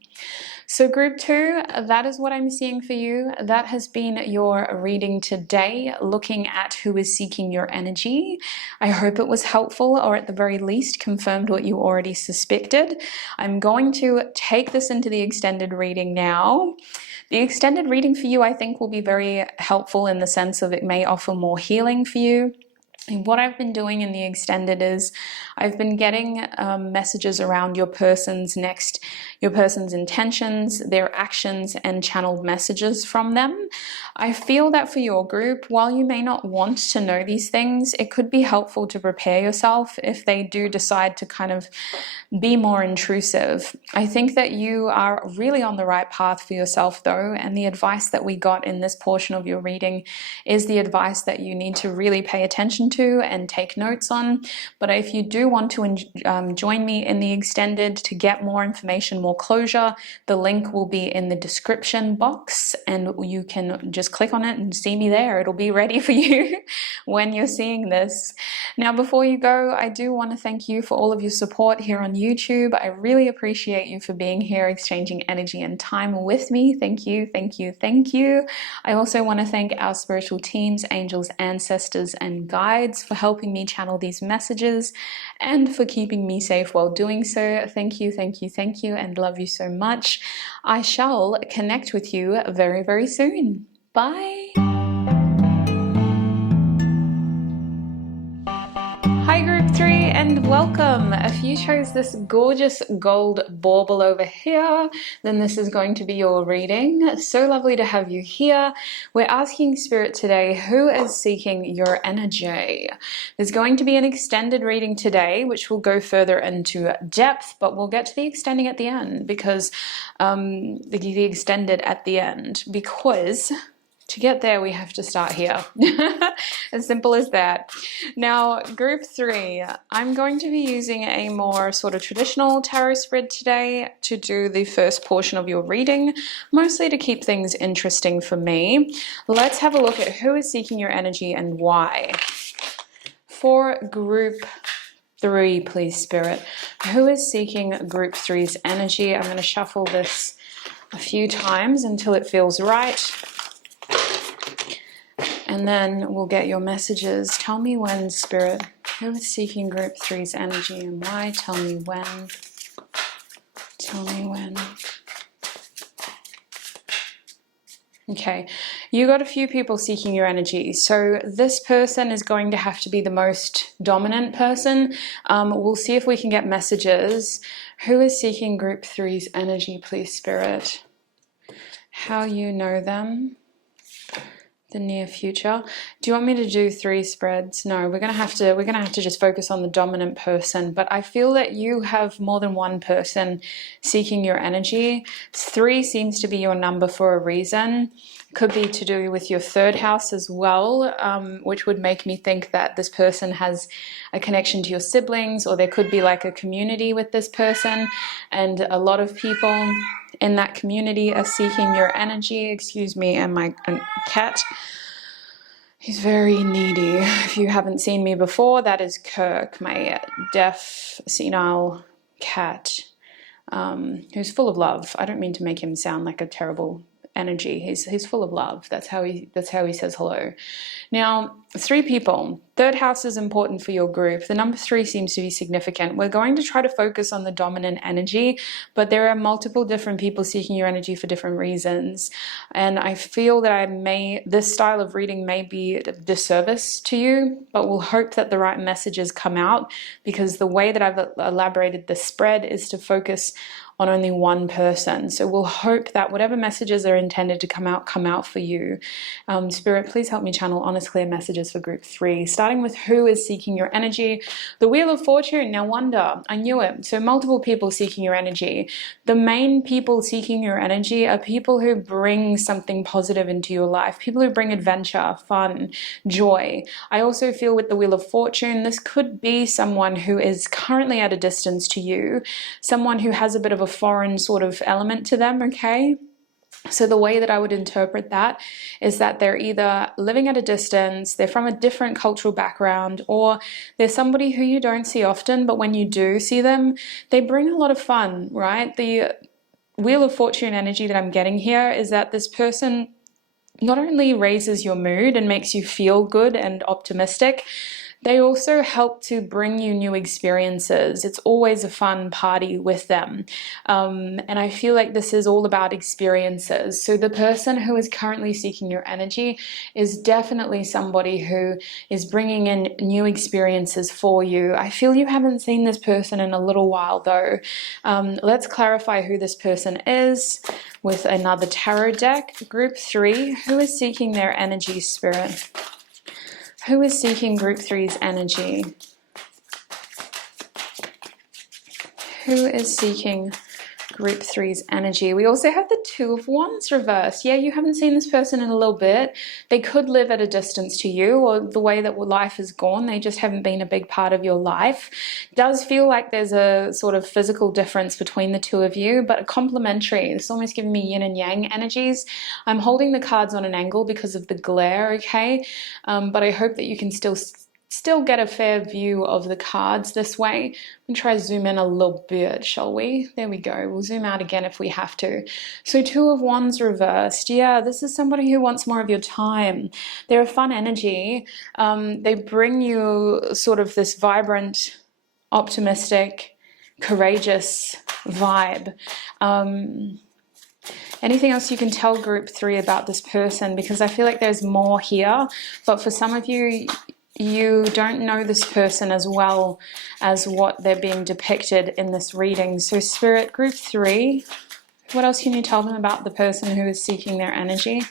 So group 2, that is what I'm seeing for you. That has been your reading today, looking at who is seeking your energy. I hope it was helpful, or at the very least confirmed what you already suspected. I'm going to take this into the extended reading now. The extended reading for you, I think, will be very helpful in the sense of it may offer more healing for you. What I've been doing in the extended is I've been getting messages around your person's intentions, their actions, and channeled messages from them. I feel that for your group, while you may not want to know these things, it could be helpful to prepare yourself if they do decide to kind of be more intrusive. I think that you are really on the right path for yourself though, and the advice that we got in this portion of your reading is the advice that you need to really pay attention to and take notes on. But if you do want to join me in the extended to get more information, more closure, the link will be in the description box, and you can just click on it and see me there. It'll be ready for you when you're seeing this. Now, before you go, I do want to thank you for all of your support here on YouTube. I really appreciate you for being here, exchanging energy and time with me. Thank you, thank you, thank you. I also want to thank our spiritual teams, angels, ancestors, and guides for helping me channel these messages and for keeping me safe while doing so. Thank you, thank you, thank you, and love you so much. I shall connect with you very, very soon. Bye. Hi group 3 and welcome. If you chose this gorgeous gold bauble over here, then this is going to be your reading. So lovely to have you here. We're asking Spirit today, who is seeking your energy? There's going to be an extended reading today, which will go further into depth, but we'll get to the extending at the end because the extended at the end, because to get there, we have to start here. As simple as that. Now, group 3, I'm going to be using a more sort of traditional tarot spread today to do the first portion of your reading, mostly to keep things interesting for me. Let's have a look at who is seeking your energy and why. For group 3, please, Spirit. Who is seeking group 3's energy? I'm going to shuffle this a few times until it feels right. And then we'll get your messages. Tell me when, Spirit. Who is seeking group 3's energy and why? Tell me when. Tell me when. Okay, you got a few people seeking your energy. So this person is going to have to be the most dominant person. We'll see if we can get messages. Who is seeking group 3's energy, please, Spirit? How you know them? The near future. Do you want me to do 3 spreads? No, we're gonna have to just focus on the dominant person. But I feel that you have more than one person seeking your energy. 3 seems to be your number for a reason. Could be to do with your 3rd house as well, which would make me think that this person has a connection to your siblings, or there could be like a community with this person, and a lot of people in that community are seeking your energy. Excuse me, and my cat, he's very needy. If you haven't seen me before, that is Kirk, my deaf, senile cat, who's full of love. I don't mean to make him sound like a terrible energy. He's full of love. That's how he says hello. Now, 3 people. 3rd house is important for your group. The number 3 seems to be significant. We're going to try to focus on the dominant energy, but there are multiple different people seeking your energy for different reasons. And I feel that this style of reading may be a disservice to you, but we'll hope that the right messages come out, because the way that I've elaborated the spread is to focus on only one person. So we'll hope that whatever messages are intended to come out for you. Spirit, please help me channel honest, clear messages for group 3, starting with who is seeking your energy. The Wheel of Fortune. Now, wonder, I knew it. So multiple people seeking your energy. The main people seeking your energy are people who bring something positive into your life, people who bring adventure, fun, joy. I also feel with the Wheel of Fortune, this could be someone who is currently at a distance to you, someone who has a bit of a foreign sort of element to them, okay? So the way that I would interpret that is that they're either living at a distance, they're from a different cultural background, or they're somebody who you don't see often, but when you do see them, they bring a lot of fun, right? The Wheel of Fortune energy that I'm getting here is that this person not only raises your mood and makes you feel good and optimistic, they also help to bring you new experiences. It's always a fun party with them. And I feel like this is all about experiences. So the person who is currently seeking your energy is definitely somebody who is bringing in new experiences for you. I feel you haven't seen this person in a little while though. Let's clarify who this person is with another tarot deck. Group 3, who is seeking their energy, Spirit? Who is seeking group 3's energy? Who is seeking group 3's energy? We also have the 2 of Wands reversed. Yeah, you haven't seen this person in a little bit. They could live at a distance to you, or the way that life has gone, they just haven't been a big part of your life. It does feel like there's a sort of physical difference between the 2 of you, but complementary. It's almost giving me yin and yang energies. I'm holding the cards on an angle because of the glare, okay? But I hope that you can still get a fair view of the cards this way. We'll try to zoom in a little bit, shall we? There we go. We'll zoom out again if we have to. So 2 of Wands reversed. Yeah, this is somebody who wants more of your time. They're a fun energy. They bring you sort of this vibrant, optimistic, courageous vibe. Anything else you can tell group 3 about this person? Because I feel like there's more here, but for some of you, you don't know this person as well as what they're being depicted in this reading. So Spirit, group 3, what else can you tell them about the person who is seeking their energy?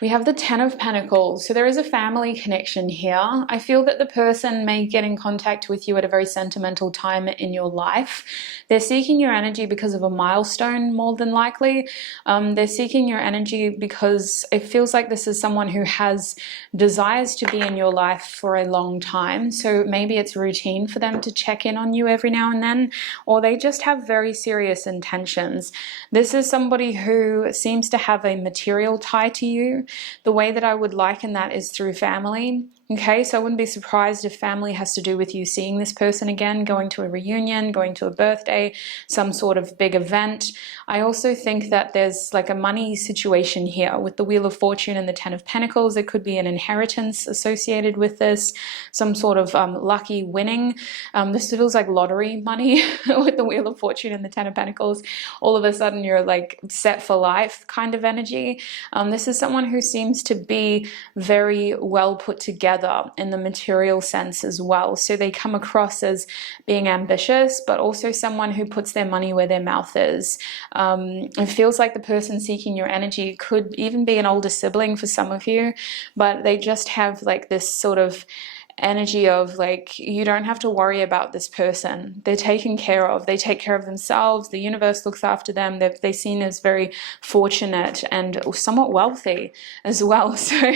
We have the 10 of Pentacles. So there is a family connection here. I feel that the person may get in contact with you at a very sentimental time in your life. They're seeking your energy because of a milestone, more than likely. They're seeking your energy because it feels like this is someone who has desires to be in your life for a long time. So maybe it's routine for them to check in on you every now and then, or they just have very serious intentions. This is somebody who seems to have a material tie to you. The way that I would liken that is through family. Okay, so I wouldn't be surprised if family has to do with you seeing this person again, going to a reunion, going to a birthday, some sort of big event. I also think that there's like a money situation here with the Wheel of Fortune and the Ten of Pentacles. There could be an inheritance associated with this, some sort of lucky winning. This feels like lottery money with the Wheel of Fortune and the Ten of Pentacles. All of a sudden you're like set for life kind of energy. This is someone who seems to be very well put together in the material sense as well. So they come across as being ambitious, but also someone who puts their money where their mouth is. It feels like the person seeking your energy could even be an older sibling for some of you, but they just have like this sort of energy of like, you don't have to worry about this person. They're taken care of. They take care of themselves. The universe looks after them. They're seen as very fortunate and somewhat wealthy as well. So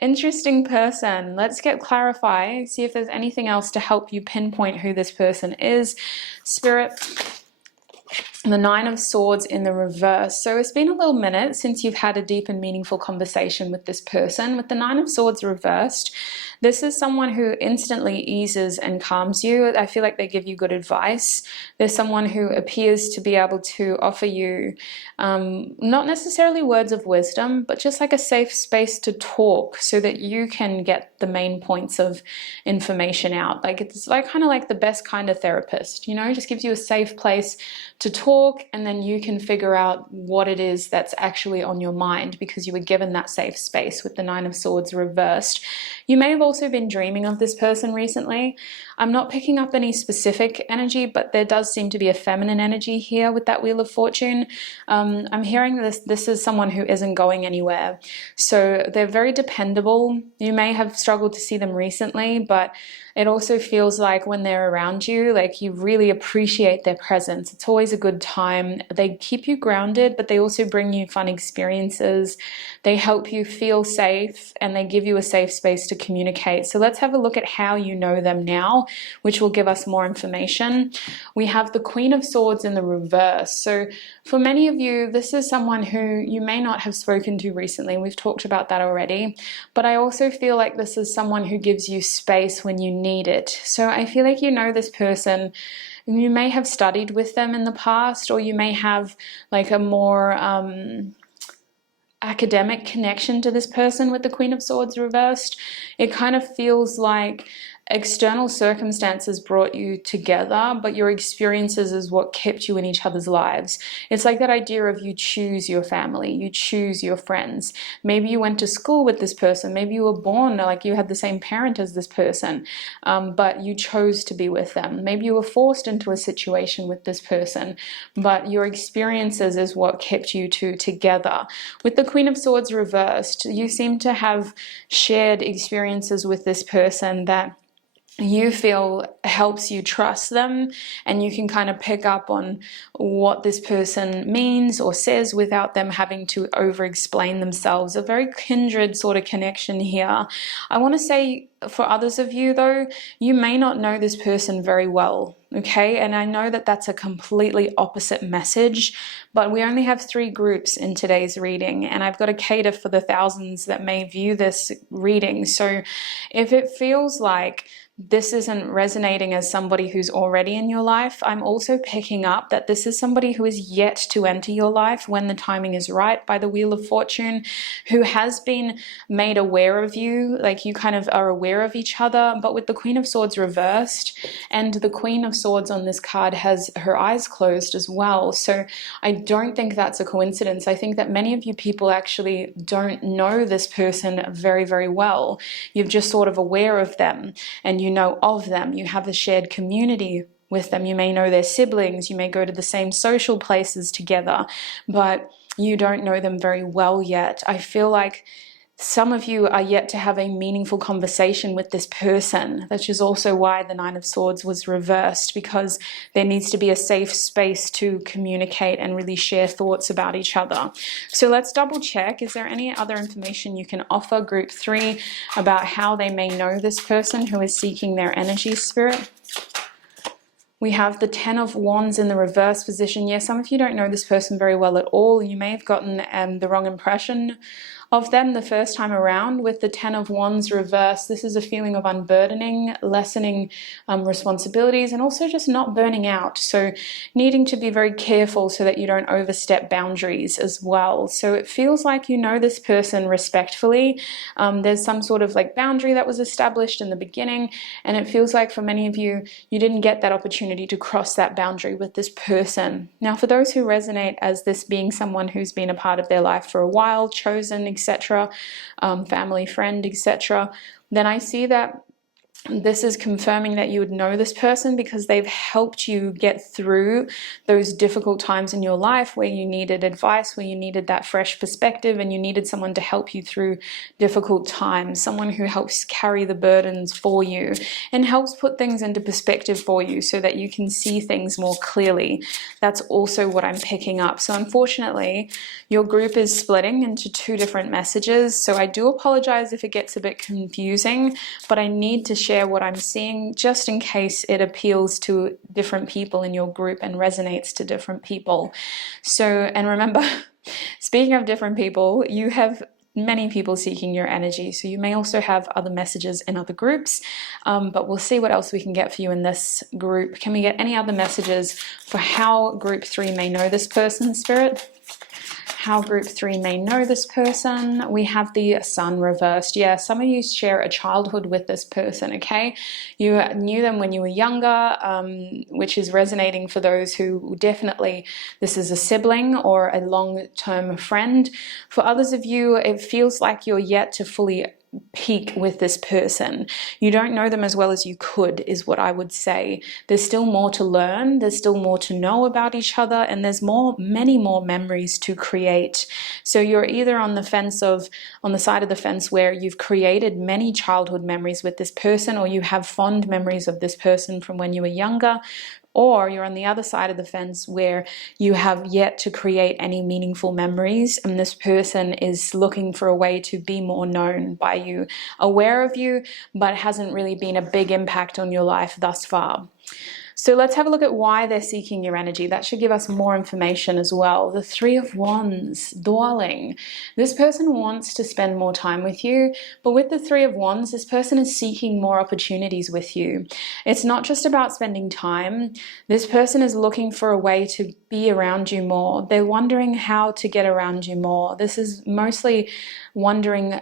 interesting person. Let's clarify, see if there's anything else to help you pinpoint who this person is. Spirit, the Nine of Swords in the reverse. So it's been a little minute since you've had a deep and meaningful conversation with this person. With the Nine of Swords reversed, this is someone who instantly eases and calms you. I feel like they give you good advice. There's someone who appears to be able to offer you not necessarily words of wisdom, but just like a safe space to talk so that you can get the main points of information out. Like it's like kind of like the best kind of therapist, you know, just gives you a safe place to talk, and then you can figure out what it is that's actually on your mind because you were given that safe space with the Nine of Swords reversed. You may have also been dreaming of this person recently. I'm not picking up any specific energy, but there does seem to be a feminine energy here with that Wheel of Fortune. I'm hearing this is someone who isn't going anywhere. So they're very dependable. You may have struggled to see them recently, but it also feels like when they're around you, like you really appreciate their presence. It's always a good time. They keep you grounded, but they also bring you fun experiences. They help you feel safe, and they give you a safe space to communicate. So let's have a look at how you know them now, which will give us more information. We have the Queen of Swords in the reverse. So for many of you, this is someone who you may not have spoken to recently. We've talked about that already. But I also feel like this is someone who gives you space when you need it. So I feel like you know this person. You may have studied with them in the past, or you may have like a more academic connection to this person with the Queen of Swords reversed. It kind of feels like external circumstances brought you together, but your experiences is what kept you in each other's lives. It's like that idea of you choose your family, you choose your friends. Maybe you went to school with this person, maybe you were born like you had the same parent as this person, but you chose to be with them. Maybe you were forced into a situation with this person, but your experiences is what kept you two together. With the Queen of Swords reversed, you seem to have shared experiences with this person that you feel helps you trust them, and you can kind of pick up on what this person means or says without them having to over-explain themselves. A very kindred sort of connection here. I want to say for others of you though, you may not know this person very well, okay? And I know that that's a completely opposite message, but we only have 3 groups in today's reading, and I've got to cater for the thousands that may view this reading. So if it feels like this isn't resonating as somebody who's already in your life, I'm also picking up that this is somebody who is yet to enter your life when the timing is right by the Wheel of Fortune, who has been made aware of you, like you kind of are aware of each other. But with the Queen of Swords reversed, and the Queen of Swords on this card has her eyes closed as well. So I don't think that's a coincidence. I think that many of you people actually don't know this person very, very well. You're just sort of aware of them, and you know of them. You have a shared community with them. You may know their siblings. You may go to the same social places together, but you don't know them very well yet. I feel like some of you are yet to have a meaningful conversation with this person. That is also why the Nine of Swords was reversed, because there needs to be a safe space to communicate and really share thoughts about each other. So let's double check. Is there any other information you can offer group 3 about how they may know this person who is seeking their energy, Spirit? We have the 10 of Wands in the reverse position. Yeah, some of you don't know this person very well at all. You may have gotten the wrong impression of them the first time around. With the Ten of Wands reversed, this is a feeling of unburdening, lessening responsibilities, and also just not burning out. So needing to be very careful so that you don't overstep boundaries as well. So it feels like you know this person respectfully. There's some sort of like boundary that was established in the beginning, and it feels like for many of you, you didn't get that opportunity to cross that boundary with this person. Now, for those who resonate as this being someone who's been a part of their life for a while, chosen, etc., family, friend, etc., then I see that this is confirming that you would know this person because they've helped you get through those difficult times in your life where you needed advice, where you needed that fresh perspective, and you needed someone to help you through difficult times, someone who helps carry the burdens for you and helps put things into perspective for you so that you can see things more clearly. That's also what I'm picking up. So unfortunately, your group is splitting into two different messages. So I do apologize if it gets a bit confusing, but I need to share what I'm seeing just in case it appeals to different people in your group and resonates to different people. So, and remember, speaking of different people, you have many people seeking your energy, so you may also have other messages in other groups, but we'll see what else we can get for you in this group. Can we get any other messages for how group 3 may know this person, Spirit? How group 3 may know this person. We have the Sun reversed. Yeah, some of you share a childhood with this person, okay? You knew them when you were younger, which is resonating for those who definitely, this is a sibling or a long-term friend. For others of you, it feels like you're yet to fully peak with this person. You don't know them as well as you could, is what I would say. There's still more to learn, there's still more to know about each other, and there's many more memories to create. So you're either on the side of the fence where you've created many childhood memories with this person, or you have fond memories of this person from when you were younger, or you're on the other side of the fence where you have yet to create any meaningful memories, and this person is looking for a way to be more known by you, aware of you, but hasn't really been a big impact on your life thus far. So let's have a look at why they're seeking your energy. That should give us more information as well. The Three of Wands, dwelling. This person wants to spend more time with you, but with the Three of Wands, this person is seeking more opportunities with you. It's not just about spending time. This person is looking for a way to be around you more. They're wondering how to get around you more. This is mostly wondering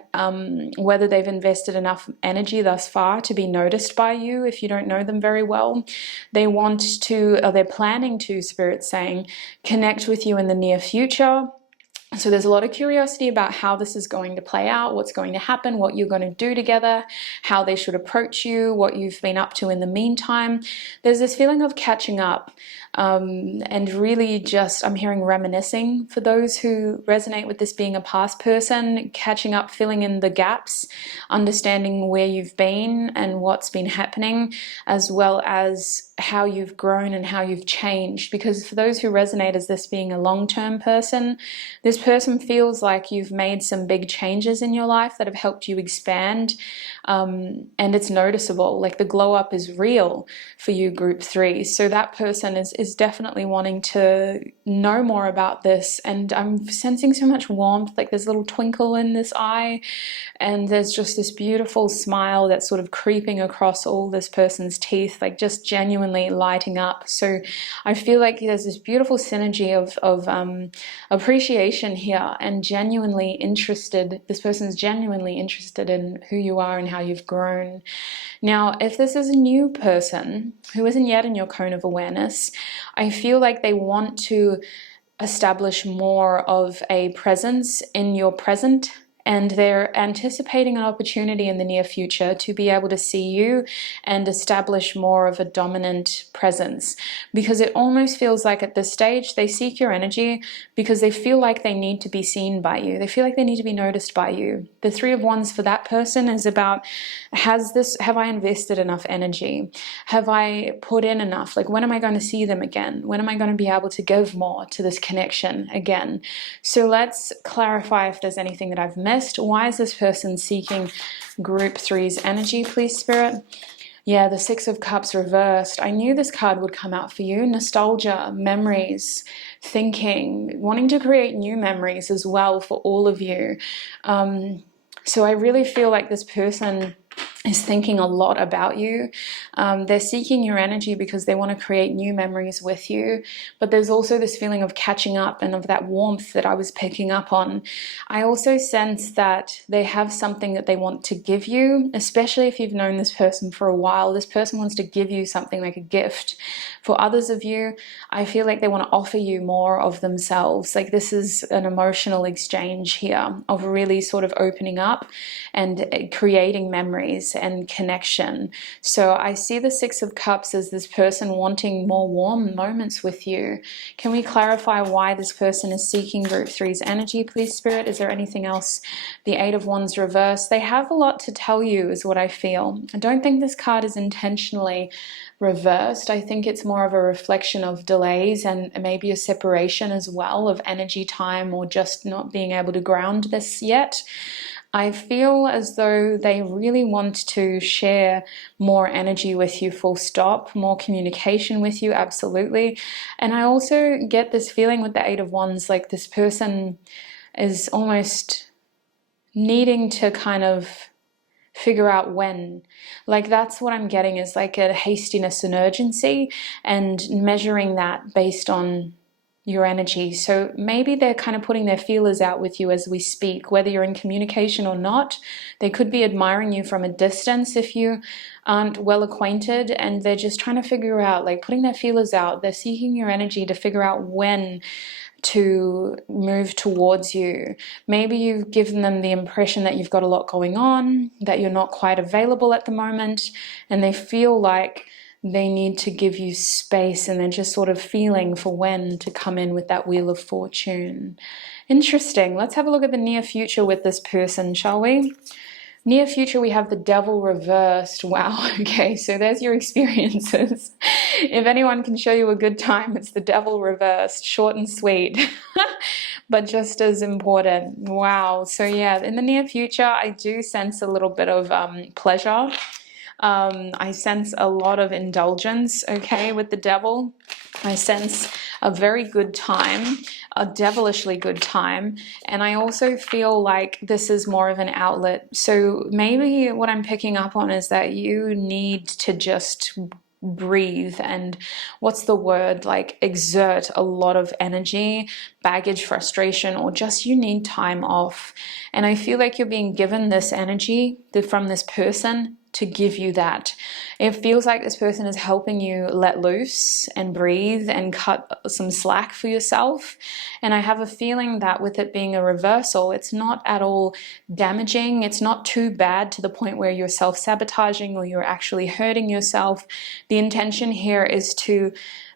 whether they've invested enough energy thus far to be noticed by you if you don't know them very well. They want to, or they're planning to, Spirit's saying, connect with you in the near future. So there's a lot of curiosity about how this is going to play out, what's going to happen, what you're going to do together, how they should approach you, what you've been up to in the meantime. There's this feeling of catching up, and really just, I'm hearing reminiscing for those who resonate with this being a past person, catching up, filling in the gaps, understanding where you've been and what's been happening, as well as how you've grown and how you've changed. Because for those who resonate as this being a long-term person, this person feels like you've made some big changes in your life that have helped you expand, and it's noticeable. Like the glow up is real for you, group 3. So that person is definitely wanting to know more about this, and I'm sensing so much warmth, like there's a little twinkle in this eye, and there's just this beautiful smile that's sort of creeping across all this person's teeth, like just genuinely lighting up. So I feel like there's this beautiful synergy of appreciation here, and genuinely interested. This person's genuinely interested in who you are and how you've grown. Now, if this is a new person who isn't yet in your cone of awareness, I feel like they want to establish more of a presence in your present, and they're anticipating an opportunity in the near future to be able to see you and establish more of a dominant presence, because it almost feels like at this stage they seek your energy because they feel like they need to be seen by you. They feel like they need to be noticed by you. The Three of Wands for that person is about, have I invested enough energy? Have I put in enough? Like, when am I going to see them again? When am I going to be able to give more to this connection again? So let's clarify if there's anything that I've missed. Why is this person seeking group 3's energy, please, Spirit? Yeah, the Six of Cups reversed. I knew this card would come out for you. Nostalgia, memories, thinking, wanting to create new memories as well for all of you. So I really feel like this person is thinking a lot about you. They're seeking your energy because they want to create new memories with you. But there's also this feeling of catching up and of that warmth that I was picking up on. I also sense that they have something that they want to give you, especially if you've known this person for a while. This person wants to give you something like a gift. For others of you, I feel like they want to offer you more of themselves. Like this is an emotional exchange here of really sort of opening up and creating memories and connection. So I see the Six of Cups as this person wanting more warm moments with you. Can we clarify why this person is seeking Group 3's energy, please, Spirit? Is there anything else? The Eight of Wands reversed. They have a lot to tell you is what I feel. I don't think this card is intentionally reversed. I think it's more of a reflection of delays and maybe a separation as well of energy time, or just not being able to ground this yet. I feel as though they really want to share more energy with you, full stop, more communication with you, absolutely. And I also get this feeling with the Eight of Wands, like this person is almost needing to kind of figure out when. Like that's what I'm getting, is like a hastiness and urgency, and measuring that based on your energy. So maybe they're kind of putting their feelers out with you as we speak, whether you're in communication or not. They could be admiring you from a distance if you aren't well acquainted, and they're just trying to figure out, like putting their feelers out. They're seeking your energy to figure out when to move towards you. Maybe you've given them the impression that you've got a lot going on, that you're not quite available at the moment, and they feel like they need to give you space, and they're just sort of feeling for when to come in with that Wheel of Fortune. Interesting. Let's have a look at the near future with this person, shall we? Near future, we have the Devil reversed. Wow, okay, so there's your experiences. If anyone can show you a good time, it's the Devil reversed. Short and sweet, but just as important. Wow, so yeah, in the near future, I do sense a little bit of pleasure. I sense a lot of indulgence, okay, with the Devil. I sense a very good time, a devilishly good time, and I also feel like this is more of an outlet. So maybe what I'm picking up on is that you need to just breathe and, what's the word, like exert a lot of energy, baggage, frustration, or just you need time off. And I feel like you're being given this energy from this person to give you that. It feels like this person is helping you let loose and breathe and cut some slack for yourself. And I have a feeling that with it being a reversal, it's not at all damaging. It's not too bad to the point where you're self-sabotaging or you're actually hurting yourself. The intention here is to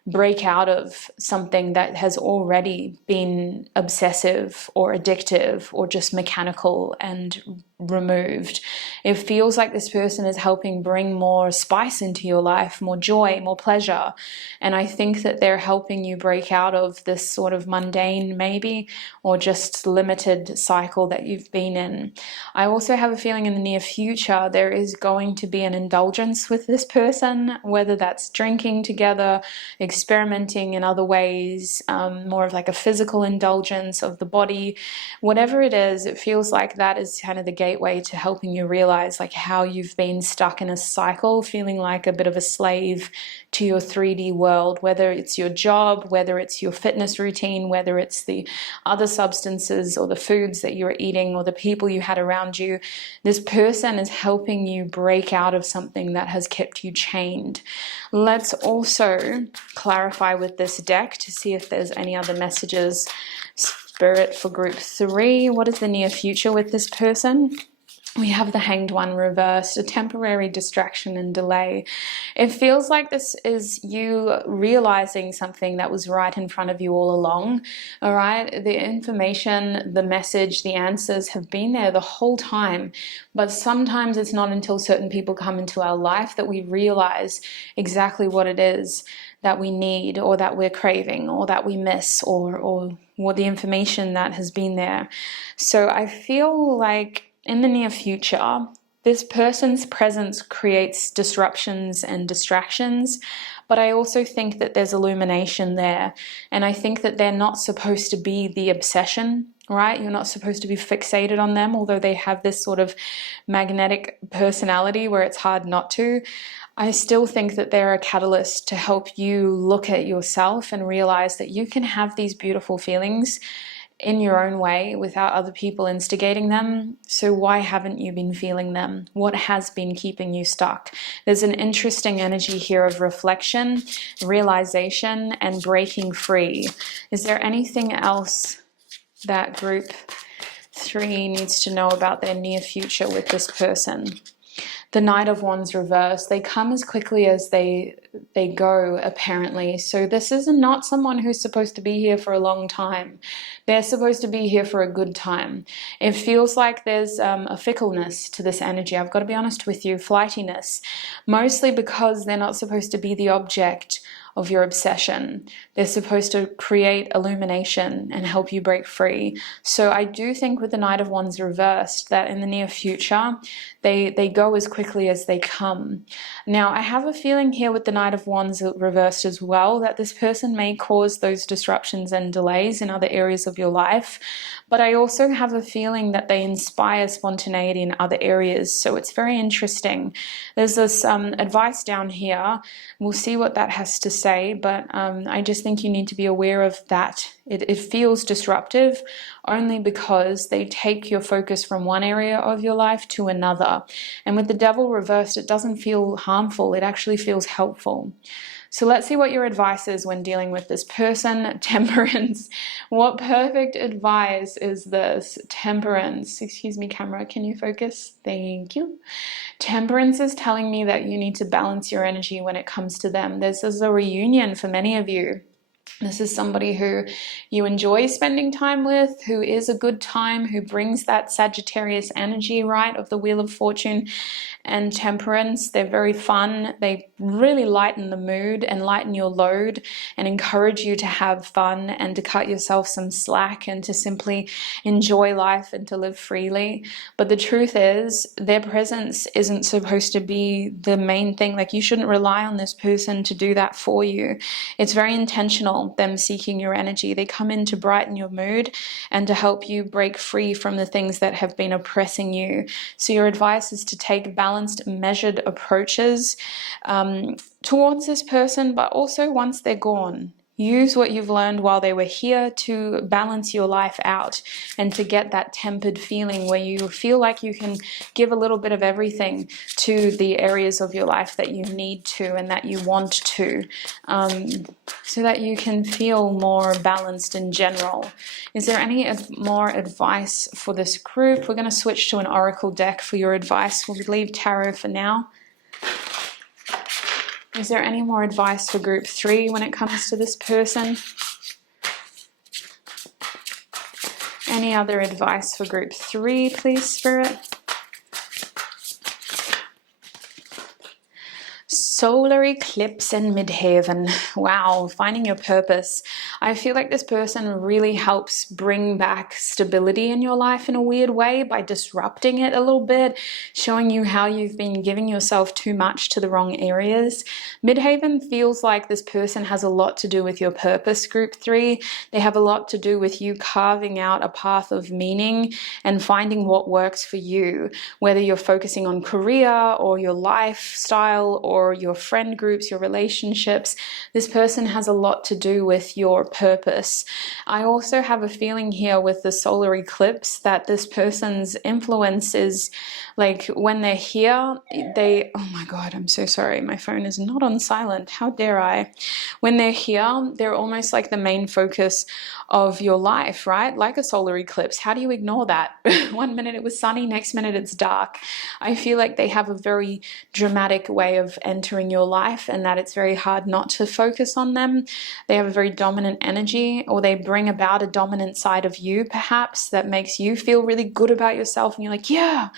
break out of something that has already been obsessive or addictive or just mechanical and removed. It feels like this person is helping bring more spice into your life, more joy, more pleasure. And I think that they're helping you break out of this sort of mundane, maybe, or just limited cycle that you've been in. I also have a feeling in the near future there is going to be an indulgence with this person, whether that's drinking together, experimenting in other ways, more of like a physical indulgence of the body. Whatever it is, it feels like that is kind of the gateway to helping you realize like how you've been stuck in a cycle, feeling like a bit of a slave to your 3D world, whether it's your job, whether it's your fitness routine, whether it's the other substances or the foods that you're eating or the people you had around you. This person is helping you break out of something that has kept you chained. Let's also clarify with this deck to see if there's any other messages. Spirit for Group 3, what is the near future with this person? We have the Hanged One reversed, a temporary distraction and delay. It feels like this is you realizing something that was right in front of you all along, all right? The information, the message, the answers have been there the whole time, but sometimes it's not until certain people come into our life that we realize exactly what it is that we need or that we're craving or that we miss or the information that has been there. So I feel like in the near future, This person's presence creates disruptions and distractions, but I also think that there's illumination there. And I think that they're not supposed to be the obsession, right? You're not supposed to be fixated on them, although they have this sort of magnetic personality where it's hard not to. I still think that they're a catalyst to help you look at yourself and realize that you can have these beautiful feelings in your own way without other people instigating them. So why haven't you been feeling them? What has been keeping you stuck? There's an interesting energy here of reflection, realization, and breaking free. Is there anything else that group 3 needs to know about their near future with this person? The Knight of Wands reversed. They come as quickly as they go, apparently. So this is not someone who's supposed to be here for a long time. They're supposed to be here for a good time. It feels like there's a fickleness to this energy. I've got to be honest with you, flightiness. Mostly because they're not supposed to be the object of your obsession. They're supposed to create illumination and help you break free. So I do think with the Knight of Wands reversed that in the near future, they go as quickly as they come. Now, I have a feeling here with the Knight of Wands reversed as well that this person may cause those disruptions and delays in other areas of your life, but I also have a feeling that they inspire spontaneity in other areas. So it's very interesting. There's this advice down here. We'll see what that has to say, but I just think you need to be aware of that. It feels disruptive only because they take your focus from one area of your life to another. And with the Devil reversed, it doesn't feel harmful. It actually feels helpful. So let's see what your advice is when dealing with this person. Temperance. What perfect advice is this? Temperance. Excuse me, camera. Can you focus? Thank you. Temperance is telling me that you need to balance your energy when it comes to them. This is a reunion for many of you. This is somebody who you enjoy spending time with, who is a good time, who brings that Sagittarius energy, right, of the Wheel of Fortune and Temperance. They're very fun. They really lighten the mood and lighten your load and encourage you to have fun and to cut yourself some slack and to simply enjoy life and to live freely. But the truth is, their presence isn't supposed to be the main thing. Like, you shouldn't rely on this person to do that for you. It's very intentional, them seeking your energy. They come in to brighten your mood and to help you break free from the things that have been oppressing you. So your advice is to take balanced, measured approaches towards this person, but also once they're gone. Use what you've learned while they were here to balance your life out and to get that tempered feeling where you feel like you can give a little bit of everything to the areas of your life that you need to and that you want to, so that you can feel more balanced in general. Is there any more advice for this group? We're going to switch to an oracle deck for your advice. We'll leave tarot for now. Is there any more advice for group 3 when it comes to this person? Any other advice for group 3, please, Spirit? Solar eclipse in midheaven. Wow, finding your purpose. I feel like this person really helps bring back stability in your life in a weird way by disrupting it a little bit, showing you how you've been giving yourself too much to the wrong areas. Midheaven feels like this person has a lot to do with your purpose, group 3. They have a lot to do with you carving out a path of meaning and finding what works for you, whether you're focusing on career or your lifestyle or your friend groups, your relationships. This person has a lot to do with your purpose. I also have a feeling here with the solar eclipse that this person's influence is like when they're here, oh my God, I'm so sorry. My phone is not on silent. How dare I? When they're here, they're almost like the main focus of your life, right? Like a solar eclipse. How do you ignore that? One minute it was sunny, next minute it's dark. I feel like they have a very dramatic way of entering entering your life and that it's very hard not to focus on them. They have a very dominant energy, or they bring about a dominant side of you perhaps that makes you feel really good about yourself and you're like, yeah.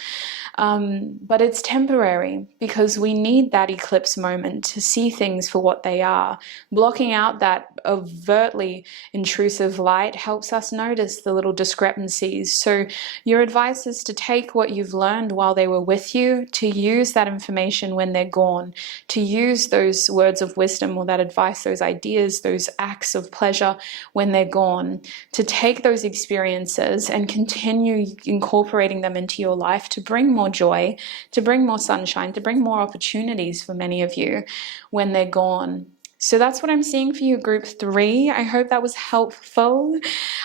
But it's temporary, because we need that eclipse moment to see things for what they are. Blocking out that overtly intrusive light helps us notice the little discrepancies. So your advice is to take what you've learned while they were with you, to use that information when they're gone, to use those words of wisdom or that advice, those ideas, those acts of pleasure when they're gone, to take those experiences and continue incorporating them into your life to bring more joy, to bring more sunshine, to bring more opportunities for many of you when they're gone. So that's what I'm seeing for you, group 3. I hope that was helpful.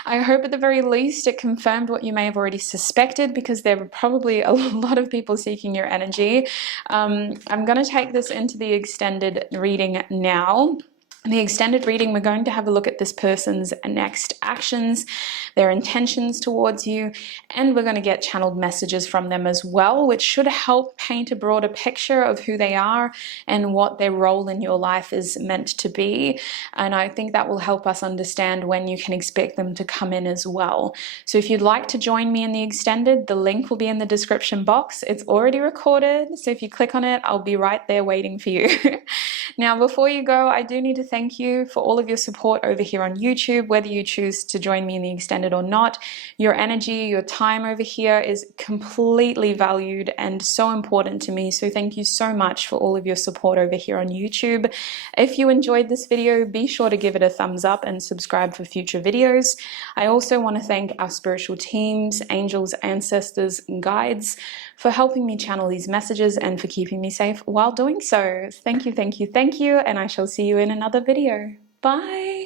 I hope at the very least it confirmed what you may have already suspected, because there were probably a lot of people seeking your energy. I'm going to take this into the extended reading now. In the extended reading, we're going to have a look at this person's next actions, their intentions towards you, and we're going to get channeled messages from them as well, which should help paint a broader picture of who they are and what their role in your life is meant to be. And I think that will help us understand when you can expect them to come in as well. So if you'd like to join me in the extended, the link will be in the description box. It's already recorded, so if you click on it, I'll be right there waiting for you. Now, before you go, I do need to thank you for all of your support over here on YouTube, whether you choose to join me in the extended or not. Your energy, your time over here is completely valued and so important to me. So thank you so much for all of your support over here on YouTube. If you enjoyed this video, be sure to give it a thumbs up and subscribe for future videos. I also want to thank our spiritual teams, angels, ancestors, and guides for helping me channel these messages and for keeping me safe while doing so. Thank you, thank you, thank you, and I shall see you in another video. Bye!